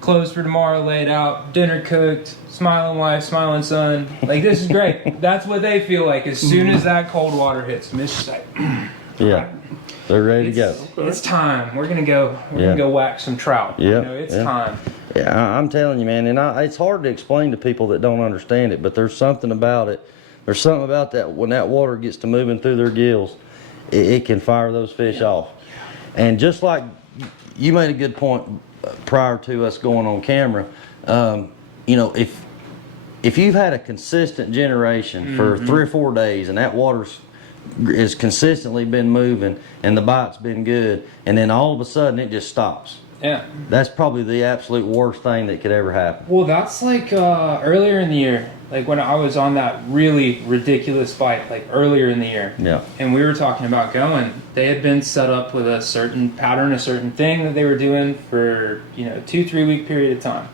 clothes for tomorrow laid out, dinner cooked, smiling wife, smiling son. Like, this is great. That's what they feel like as soon as that cold water hits them. It's just like, Yeah. They're ready to go. it's time. We're gonna go whack some trout. Yeah, You know, it's yeah. time. Yeah, I'm telling you, man, and it's hard to explain to people that don't understand it, but there's something about it. There's something about that when that water gets to moving through their gills, it can fire those fish off. And just like you made a good point prior to us going on camera, you know, if you've had a consistent generation for 3 or 4 days and that water's has consistently been moving and the bite's been good, and then all of a sudden it just stops. Yeah. That's probably the absolute worst thing that could ever happen. Well, that's like earlier in the year, like when I was on that really ridiculous bite, like earlier in the year. Yeah. And we were talking about going. They had been set up with a certain pattern, a certain thing that they were doing for, 2-3 week period of time.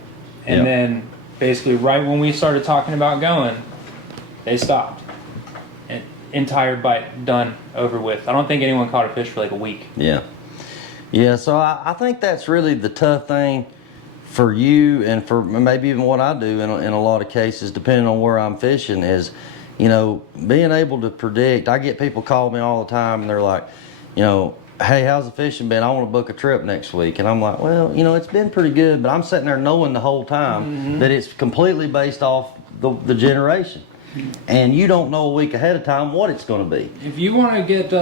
And Yeah. then basically right when we started talking about going, they stopped. And entire bite done, over with. I don't think anyone caught a fish for like a week. Yeah. Yeah, so I think that's really the tough thing for you, and for maybe even what I do in a lot of cases, depending on where I'm fishing, is, being able to predict. I get people call me all the time and they're like, hey, how's the fishing been? I want to book a trip next week. And I'm like, well, it's been pretty good, but I'm sitting there knowing the whole time that it's completely based off the generation. And you don't know a week ahead of time what it's going to be. If you want to get,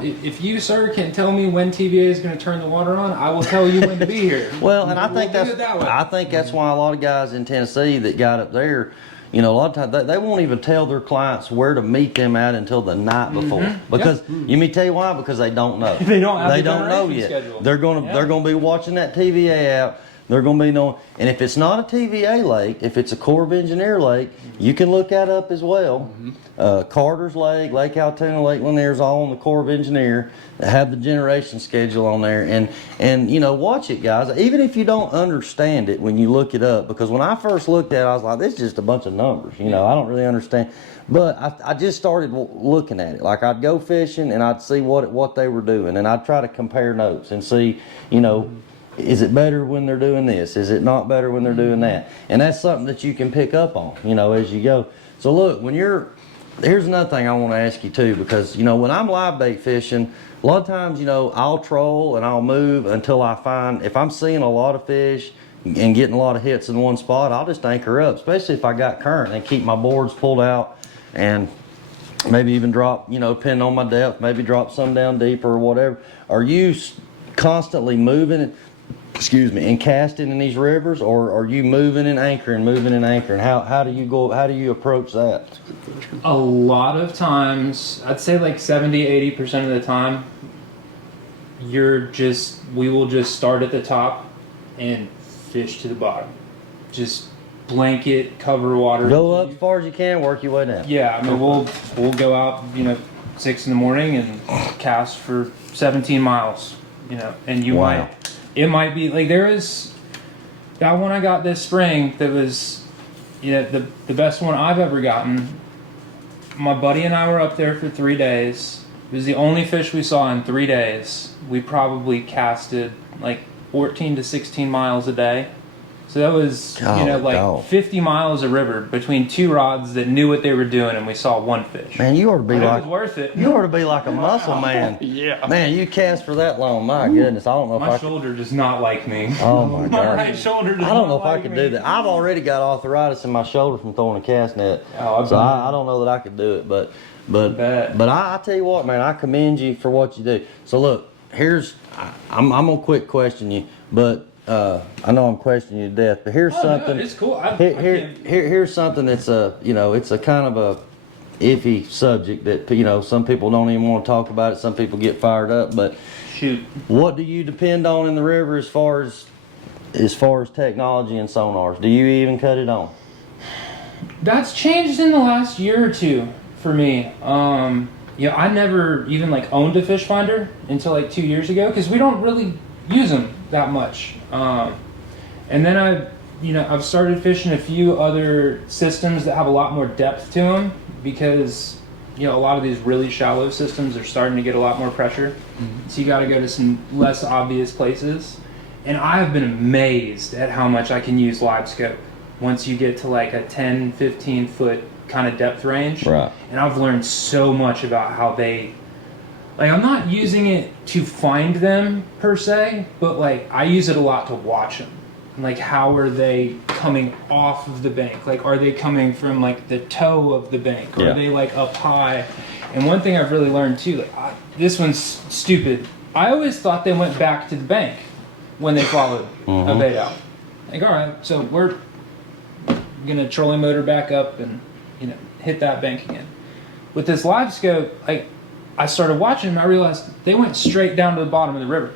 if you, sir, can tell me when TVA is going to turn the water on, I will tell you when to be here. Well, and I think We'll do it that way. I think that's why a lot of guys in Tennessee that got up there, a lot of times they won't even tell their clients where to meet them at until the night before. Because you may tell you why? Because they don't know. They don't have They the don't know generation yet. schedule. They're gonna be watching that TVA out. They're going to be knowing. And if it's not a TVA lake, if it's a Corps of Engineer lake, you can look that up as well. Carter's Lake, Lake Altoona, Lake Lanier's all on the Corps of Engineer. They have the generation schedule on there. And you know, watch it, guys. Even if you don't understand it when you look it up, because when I first looked at it, I was like, this is just a bunch of numbers. You know, I don't really understand. But I just started looking at it. Like, I'd go fishing and I'd see what they were doing, and I'd try to compare notes and see, you know, is it better when they're doing this? Is it not better when they're doing that? And that's something that you can pick up on, you know, as you go. So look, here's another thing I want to ask you too, because, you know, when I'm live bait fishing, a lot of times, you know, I'll troll and I'll move until I find, if I'm seeing a lot of fish and getting a lot of hits in one spot, I'll just anchor up, especially if I got current, and keep my boards pulled out and maybe even drop, you know, depending on my depth, maybe drop some down deeper or whatever. Are you constantly moving, and casting in these rivers, or are you moving and anchoring? How do you approach that? A lot of times, I'd say like 70-80% of the time, we will just start at the top and fish to the bottom. Just blanket, cover water. Go up as far as you can, work your way down. Yeah, I mean, we'll go out, you know, 6 in the morning and cast for 17 miles, you know, and it might be like, there is that one I got this spring that was, you know, the best one I've ever gotten. My buddy and I were up there for 3 days. It was the only fish we saw in 3 days. We probably casted like 14 to 16 miles a day. So that was, you know, like 50 miles of river between 2 rods that knew what they were doing, and we saw 1 fish. Man, you ought to be it was worth it. You ought to be like a muscle man. Yeah. Man, you cast for that long. My goodness, I don't know if My shoulder does not like me. Oh my God. My right shoulder does I don't know not if I like could me. do that. I've already got arthritis in my shoulder from throwing a cast net. Oh, so I don't know that I could do it, but I tell you what, man, I commend you for what you do. So look, I'm gonna quit questioning you, but I know I'm questioning you to death, but here's something. No, it's cool. Here's something that's it's a kind of a iffy subject that, you know, some people don't even want to talk about it. Some people get fired up, but shoot. What do you depend on in the river as far as technology and sonars? Do you even cut it on? That's changed in the last year or two for me. Yeah, I never even like owned a fish finder until like 2 years ago, because we don't really use them that much. And then I've started fishing a few other systems that have a lot more depth to them, because, you know, a lot of these really shallow systems are starting to get a lot more pressure. So you got to go to some less obvious places. And I have been amazed at how much I can use live scope once you get to like a 10, 15 foot kind of depth range. Right. And I've learned so much about how they, like, I'm not using it to find them per se, but like I use it a lot to watch them. Like, how are they coming off of the bank? Like, are they coming from like the toe of the bank? Or are they like up high? And one thing I've really learned too, like this one's stupid. I always thought they went back to the bank when they followed a bait out. Like, all right, so we're gonna trolling motor back up and, you know, hit that bank again. With this live scope, like, I started watching them, I realized they went straight down to the bottom of the river.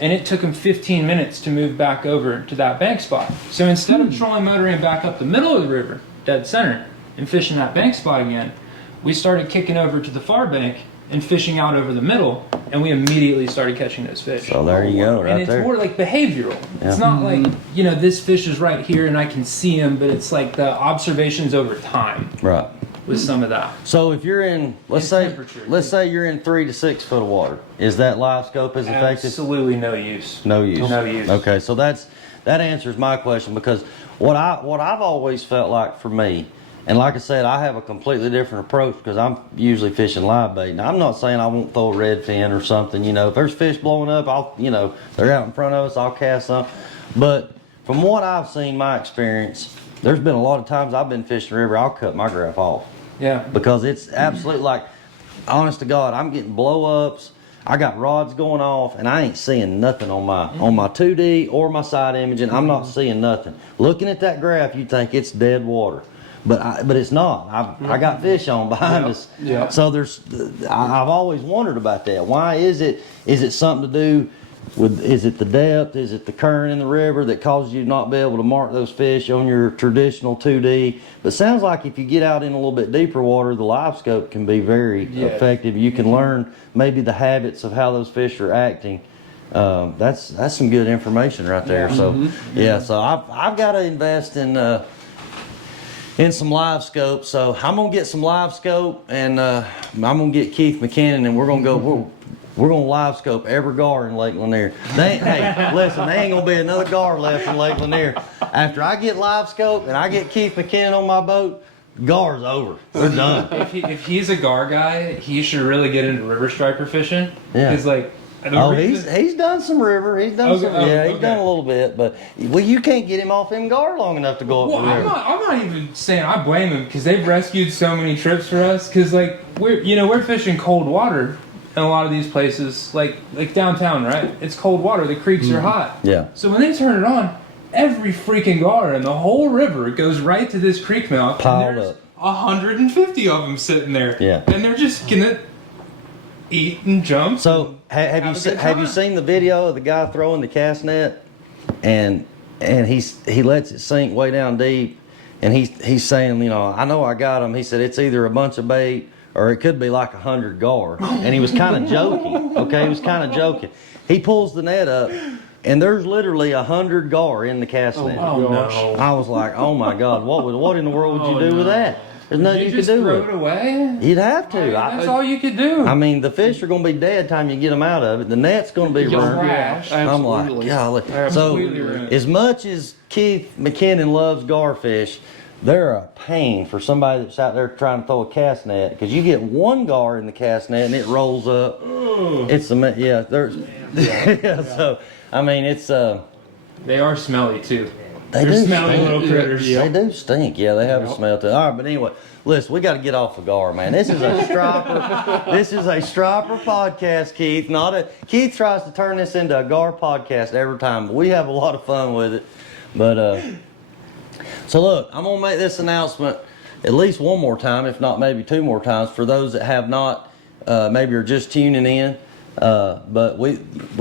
And it took them 15 minutes to move back over to that bank spot. So instead of trolling motoring back up the middle of the river, dead center, and fishing that bank spot again, we started kicking over to the far bank and fishing out over the middle, and we immediately started catching those fish. So there you go, right and it's there. more like behavioral. It's not like, you know, this fish is right here and I can see him, but it's like the observations over time. Right. With some of that. So if you're in, let's say you're in 3 to 6 foot of water, is that live scope as effective? Absolutely no use. No use. No use. Okay, so that answers my question, because what I've always felt like for me, and like I said, I have a completely different approach because I'm usually fishing live bait. Now, I'm not saying I won't throw a red fin or something. You know, if there's fish blowing up, they're out in front of us, I'll cast some. But from what I've seen, my experience, there's been a lot of times I've been fishing the river, I'll cut my graph off. Yeah. Because it's absolutely like, honest to God, I'm getting blow-ups. I got rods going off, and I ain't seeing nothing on my 2D or my side imaging. I'm not seeing nothing. Looking at that graph, you think it's dead water, but it's not. I got fish on behind us. Yeah. So I've always wondered about that. Why is it? Is it something to do is it the depth? Is it the current in the river that causes you to not be able to mark those fish on your traditional 2D? But it sounds like if you get out in a little bit deeper water, the live scope can be very effective. You can learn maybe the habits of how those fish are acting. That's some good information right there. So so I've got to invest in some live scope. So I'm gonna get some live scope, and I'm gonna get Keith McKinnon, and we're gonna go. We're gonna live scope every gar in Lake Lanier. Hey, listen, there ain't gonna be another gar left in Lake Lanier. After I get live scope and I get Keith McKinnon on my boat, gar's over. We're done. If he's a gar guy, he should really get into river striper fishing. Yeah. Because like. He's done some river. He's done he's done a little bit, but you can't get him off him gar long enough to go up the river. I'm not even saying I blame him, because they've rescued so many trips for us. Because like we're fishing cold water in a lot of these places, like downtown, right? It's cold water. The creeks are hot. Yeah. So when they turn it on, every freaking gar in the whole river goes right to this creek mouth. Piled and there's up. 150 of them sitting there. Yeah. And they're just gonna eat and jump. So have you seen the video of the guy throwing the cast net, and he lets it sink way down deep, and he's saying, I know I got him. He said it's either a bunch of bait or it could be like 100 gar, and he was kind of joking. Okay, he was kind of joking. He pulls the net up, and there's literally 100 gar in the cast net. Oh no! I was like, oh my God, what in the world would you do with that? There's nothing you could do throw with it away? You'd have to. That's all you could do. I mean, the fish are going to be dead time you get them out of it. The net's going to be ruined. Trash. I'm like, golly. So, ruined. as much as Keith McKinnon loves garfish, they're a pain for somebody that's out there trying to throw a cast net, because you get one gar in the cast net and it rolls up. It's So, I mean, it's They are smelly too. They They're do smelly stink. little critters. They do stink. Yeah, they have a smell to it. All right, but anyway, listen, we got to get off the gar, man. This is a striper. This is a striper podcast, Keith. Keith tries to turn this into a gar podcast every time, but we have a lot of fun with it. But so look, I'm gonna make this announcement at least one more time, if not maybe two more times, for those that have not, maybe are just tuning in. But we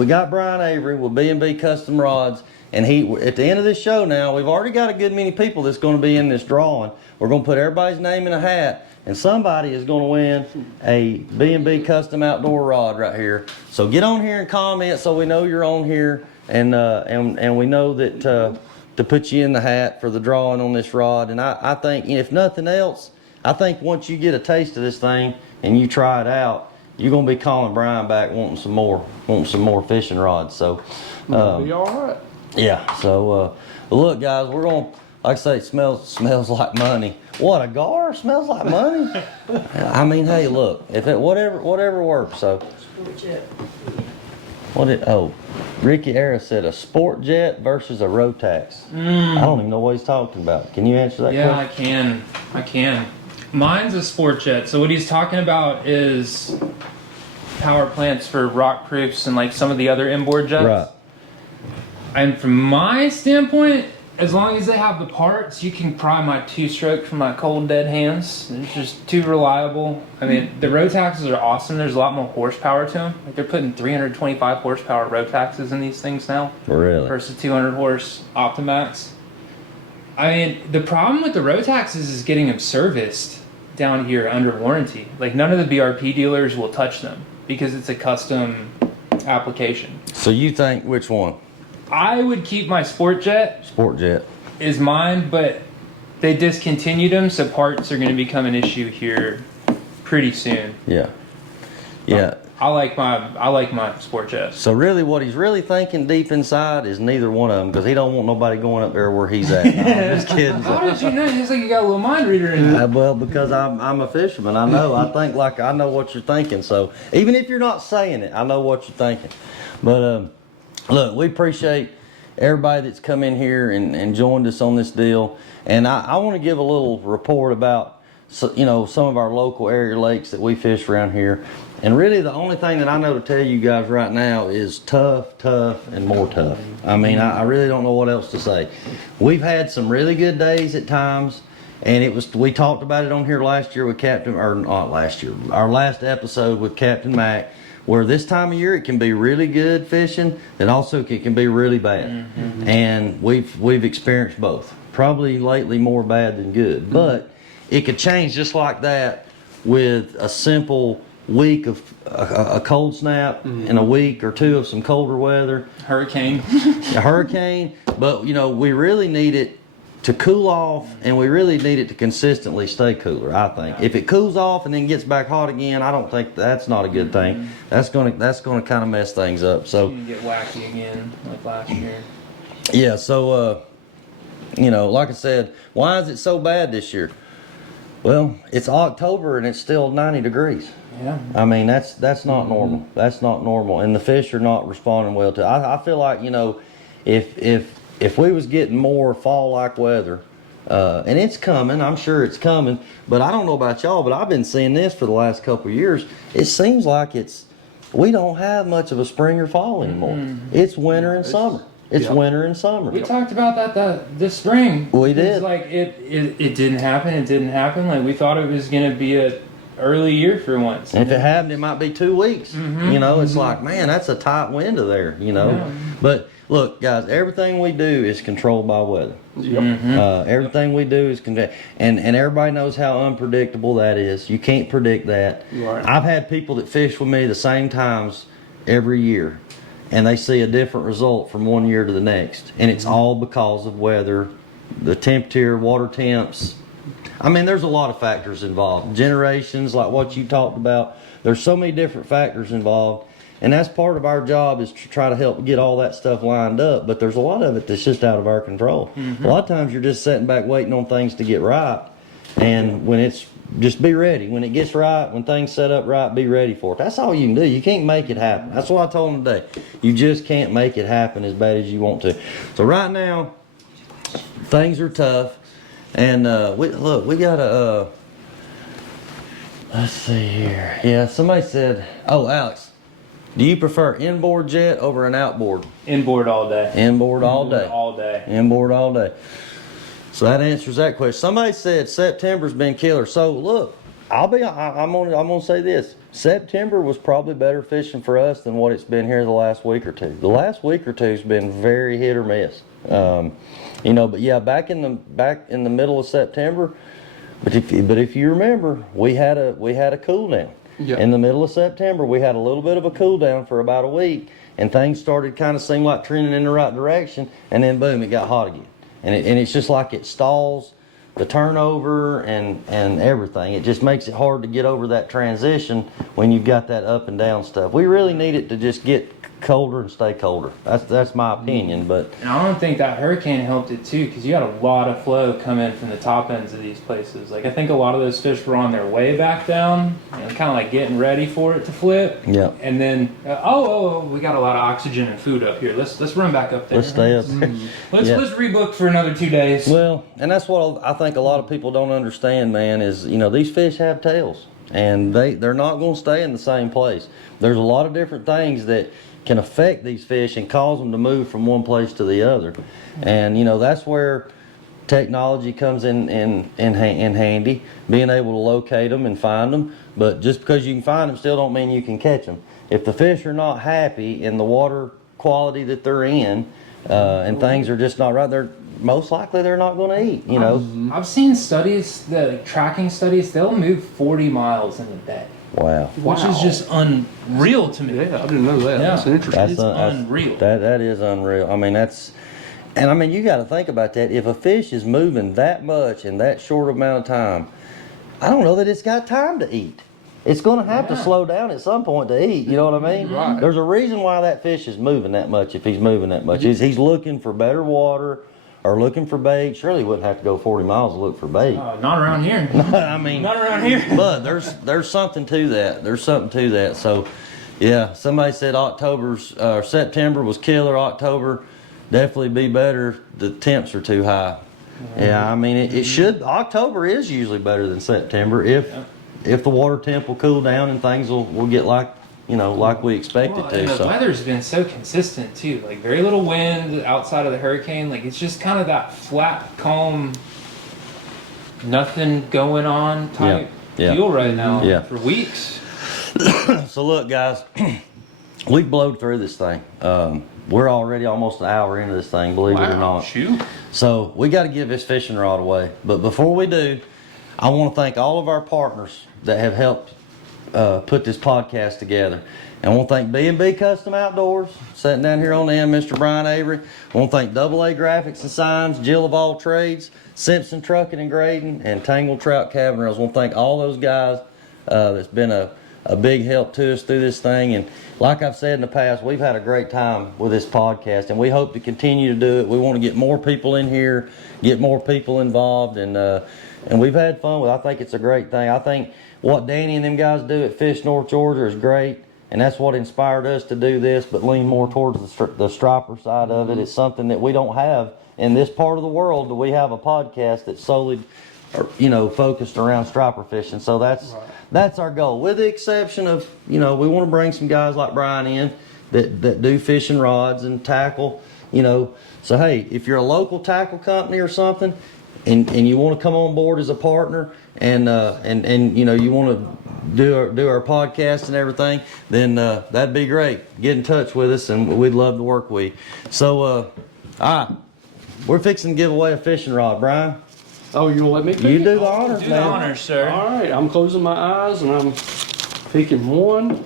got Brian Avery with B&B Custom Rods. And at the end of this show now, we've already got a good many people that's going to be in this drawing. We're going to put everybody's name in a hat, and somebody is going to win a B&B Custom Outdoor rod right here. So get on here and comment so we know you're on here, and we know that to put you in the hat for the drawing on this rod. And I think, if nothing else, I think once you get a taste of this thing and you try it out, you're going to be calling Brian back wanting some more fishing rods. So That'll be all right. yeah, so look, guys, we're gonna, like I say, it smells like money. What, a gar smells like money? I mean, hey, look, if it whatever works. So Ricky Ara said a sport jet versus a Rotax. I don't even know what he's talking about. Can you answer that question? Yeah, I can. Mine's a sport jet. So what he's talking about is power plants for rock proofs and like some of the other inboard jets. Right. And from my standpoint, as long as they have the parts, you can pry my two-stroke from my cold dead hands. It's just too reliable. I mean, the Rotaxes are awesome. There's a lot more horsepower to them. Like, they're putting 325 horsepower Rotaxes in these things now. Really? Versus 200 horse Optimax. I mean, the problem with the Rotaxes is getting them serviced down here under warranty. Like, none of the BRP dealers will touch them because it's a custom application. So you think which one? I would keep my Sport Jet. Sport jet. Is mine, but they discontinued them, so parts are going to become an issue here pretty soon. Yeah. Yeah. I like my Sport Jet. So really, what he's really thinking deep inside is neither one of them, because he don't want nobody going up there where he's at. No, I'm just kidding. How did you know? It's like you got a little mind reader in it. Well, because I'm a fisherman. I know. I think like I know what you're thinking. So even if you're not saying it, I know what you're thinking. But look, we appreciate everybody that's come in here and joined us on this deal. And I want to give a little report about some of our local area lakes that we fish around here. And really the only thing that I know to tell you guys right now is tough, and more tough. I mean, I really don't know what else to say. We've had some really good days at times, and we talked about it on here last year with our last episode with Captain Mac. where this time of year it can be really good fishing, and also it can be really bad. And we've experienced both. Probably lately more bad than good, but it could change just like that with a simple week of a cold snap and a week or two of some colder weather, Hurricane. a hurricane. But you know, we really need it to cool off, and we really need it to consistently stay cooler, I think. If it cools off and then gets back hot again, I don't think that's not a good thing. That's gonna kind of mess things up. So You can get wacky again like last year. yeah, so you know, like I said, why is it so bad this year? Well, it's October and it's still 90 degrees. Yeah. I mean, that's not normal. That's not normal, and the fish are not responding well to it. I feel like, you know, if we was getting more fall-like weather, and it's coming, I'm sure it's coming, but I don't know about y'all, but I've been seeing this for the last couple of years. It seems like we don't have much of a spring or fall anymore. It's winter and summer. It's winter and summer. We talked about that this spring. We did. It's like it didn't happen. It didn't happen. Like we thought it was gonna be a early year for once. If it happened, it might be 2 weeks. You know, it's like, man, that's a tight window there, you know. Yeah. But look, guys, everything we do is controlled by weather. Everything we do is and everybody knows how unpredictable that is. You can't predict that. Right. I've had people that fish with me the same times every year, and they see a different result from one year to the next, and it's all because of weather, the temperature, water temps. I mean, there's a lot of factors involved. Generations, like what you talked about. There's so many different factors involved, and that's part of our job, is to try to help get all that stuff lined up. But there's a lot of it that's just out of our control. A lot of times you're just sitting back waiting on things to get right, and when it's just be ready. When it gets right, when things set up right, be ready for it. That's all you can do. You can't make it happen. That's what I told them today. You just can't make it happen as bad as you want to. So right now, things are tough. And we got a, let's see here. Yeah, somebody said, oh, Alex, do you prefer inboard jet over an outboard? Inboard all day. Inboard all day. All day. Inboard all day. So that answers that question. Somebody said September's been killer. So look, I'm gonna say this. September was probably better fishing for us than what it's been here the last week or two. The last week or two's been very hit or miss. You know, but yeah, back in the middle of September. But if you remember, we had a cool down. Yeah. In the middle of September, we had a little bit of a cool down for about a week, and things started kind of seem like trending in the right direction, and then boom, it got hot again. And it's just like it stalls the turnover and everything. It just makes it hard to get over that transition when you've got that up and down stuff. We really need it to just get colder and stay colder. That's my opinion, but And I don't think that hurricane helped it too, because you got a lot of flow coming from the top ends of these places. Like I think a lot of those fish were on their way back down, and kind of like getting ready for it to flip. Yeah. And then we got a lot of oxygen and food up here. Let's run back up there. let's stay up there. Let's Yeah. rebook for another 2 days. Well, and that's what I think a lot of people don't understand, man, is, you know, these fish have tails, and they're not going to stay in the same place. There's a lot of different things that can affect these fish and cause them to move from one place to the other. And, you know, that's where technology comes in handy, being able to locate them and find them. But just because you can find them still don't mean you can catch them. If the fish are not happy in the water quality that they're in, and things are just not right, they're most likely they're not going to eat, you know. I've seen studies, tracking studies, they'll move 40 miles in a day. Wow. Which is just unreal to me. Yeah, I didn't know that. Yeah. That's interesting. It's unreal. That is unreal. I mean, you got to think about that. If a fish is moving that much in that short amount of time, I don't know that it's got time to eat. It's going to have to slow down at some point to eat. You know what I mean? Right. There's a reason why that fish is moving that much. If he's moving that much, he's looking for better water or looking for bait. Surely he wouldn't have to go 40 miles to look for bait. Not around here. I mean, Not around here. but there's something to that. There's something to that. So, yeah, somebody said September was killer. October definitely be better. The temps are too high. Yeah, I mean it should. October is usually better than September if the water temp will cool down and things will get like we expect it to. And the So weather's been so consistent too. Like very little wind outside of the hurricane. Like it's just kind of that flat, calm, nothing going on type Yeah. feel right now Yeah. for weeks. So look, guys, we blowed through this thing. We're already almost an hour into this thing, believe it or not. Shoot. So we got to give this fishing rod away. But before we do, I want to thank all of our partners that have helped put this podcast together. And I want to thank B&B Custom Outdoors, sitting down here on the end, Mr. Brian Avery. I want to thank AA Graphics and Signs, Jill of All Trades, Simpson Trucking and Grading, and Tangled Trout Cabin Rails. I want to thank all those guys. That's been a big help to us through this thing. And like I've said in the past, we've had a great time with this podcast, and we hope to continue to do it. We want to get more people in here, get more people involved, and we've had fun with it. I think it's a great thing. I think what Danny and them guys do at Fish North Georgia is great, and that's what inspired us to do this, but lean more towards the striper side of it. It's something that we don't have in this part of the world. Do we have a podcast that's solely, focused around striper fishing? So that's our goal, with the exception of, we want to bring some guys like Brian in that do fishing rods and tackle, So hey, if you're a local tackle company or something, and you want to come on board as a partner, and you want to do our podcast and everything, then that'd be great. Get in touch with us, and we'd love to work with you. So, all right, we're fixing to give away a fishing rod, Brian. Oh, you'll let me pick You it? do the honors, Do man. the honors, sir. All right, I'm closing my eyes and I'm picking one.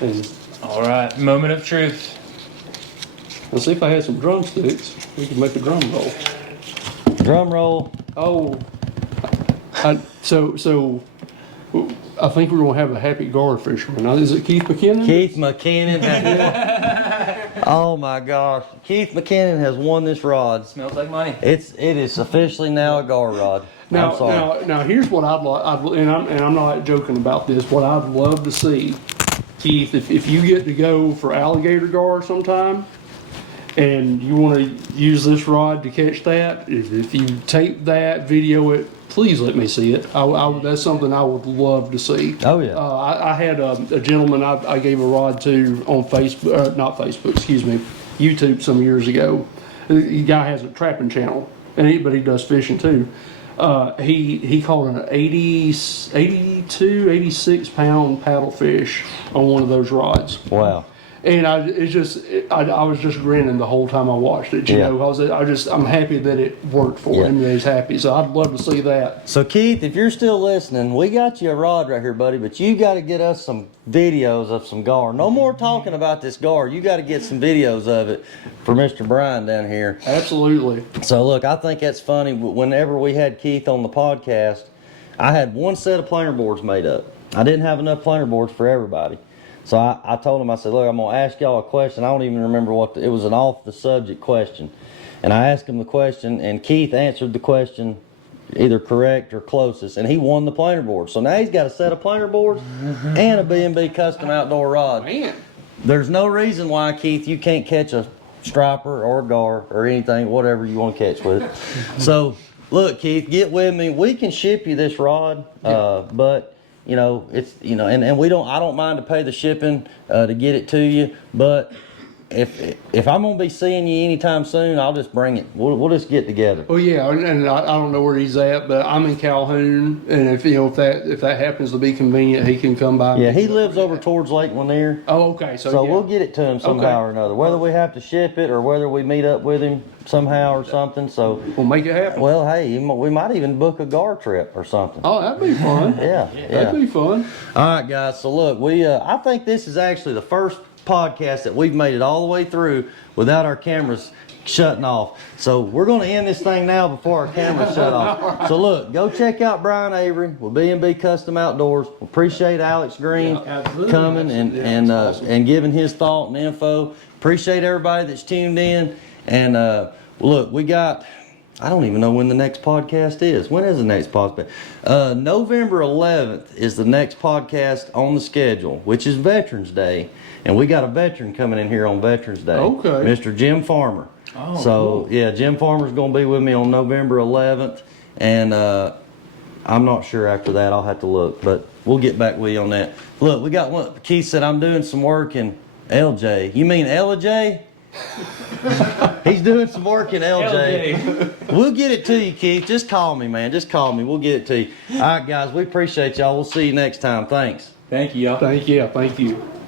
And All right, moment of truth. let's see if I had some drumsticks. We could make a drum roll. Drum roll. Oh, so I think we're gonna have a happy gar fisherman. Now, is it Keith McKinnon? Keith McKinnon has won. Oh my gosh, Keith McKinnon has won this rod. Smells like money. It is officially now a gar rod. I'm sorry. Now, here's what I'd like, and I'm not joking about this. What I'd love to see, Keith, if you get to go for alligator gar sometime, and you want to use this rod to catch that, if you tape that, video it, please let me see it. That's something I would love to see. Oh yeah. I had a gentleman I gave a rod to on Facebook, not Facebook, excuse me, YouTube some years ago. The guy has a trapping channel, but he does fishing too. He caught an 82, 86 pound paddlefish on one of those rods. Wow. And I was just grinning the whole time I watched it. Yeah. I'm happy that it worked for him. That he's happy. So I'd love to see that. So Keith, if you're still listening, we got you a rod right here, buddy, but you got to get us some videos of some gar. No more talking about this gar. You got to get some videos of it for Mr. Brian down here. Absolutely. So look, I think that's funny. Whenever we had Keith on the podcast, I had one set of planer boards made up. I didn't have enough planer boards for everybody. So I told him, I said, look, I'm going to ask y'all a question. I don't even remember it was an off the subject question. And I asked him the question, and Keith answered the question either correct or closest, and he won the planer board. So now he's got a set of planer boards and a B&B Custom Outdoor rod. Man. There's no reason why, Keith, you can't catch a striper or a gar or anything, whatever you want to catch with it. So look, Keith, get with me. We can ship you this rod, but it's and we don't. I don't mind to pay the shipping to get it to you. But if I'm gonna be seeing you anytime soon, I'll just bring it. We'll just get together. Oh yeah, and I don't know where he's at, but I'm in Calhoun, and if that happens to be convenient, he can come by. Yeah, he lives over towards Lake Lanier. Oh, okay. So yeah. We'll get it to him somehow or another, whether we have to ship it or whether we meet up with him somehow or something. So we'll make it happen. Well, hey, we might even book a gar trip or something. Oh, that'd be fun. Yeah. That'd be fun. All right, guys. So look, I think this is actually the first podcast that we've made it all the way through without our cameras shutting off. So we're going to end this thing now before our cameras shut off. So look, go check out Brian Avery with B&B Custom Outdoors. We appreciate Alex Green coming and giving his thought and info. Appreciate everybody that's tuned in. And look, we got, I don't even know when the next podcast is. When is the next podcast? November 11th is the next podcast on the schedule, which is Veterans Day. And we got a veteran coming in here on Veterans Day. Okay. Mr. Jim Farmer. Oh, so, cool. Yeah, Jim Farmer's going to be with me on November 11th. And I'm not sure after that. I'll have to look. But we'll get back with you on that. Look, we got one. Keith said I'm doing some work in LJ. You mean LJ? He's doing some work in LJ. We'll get it to you, Keith. Just call me, man. Just call me. We'll get it to you. All right, guys. We appreciate y'all. We'll see you next time. Thanks. Thank you, y'all. Thank you.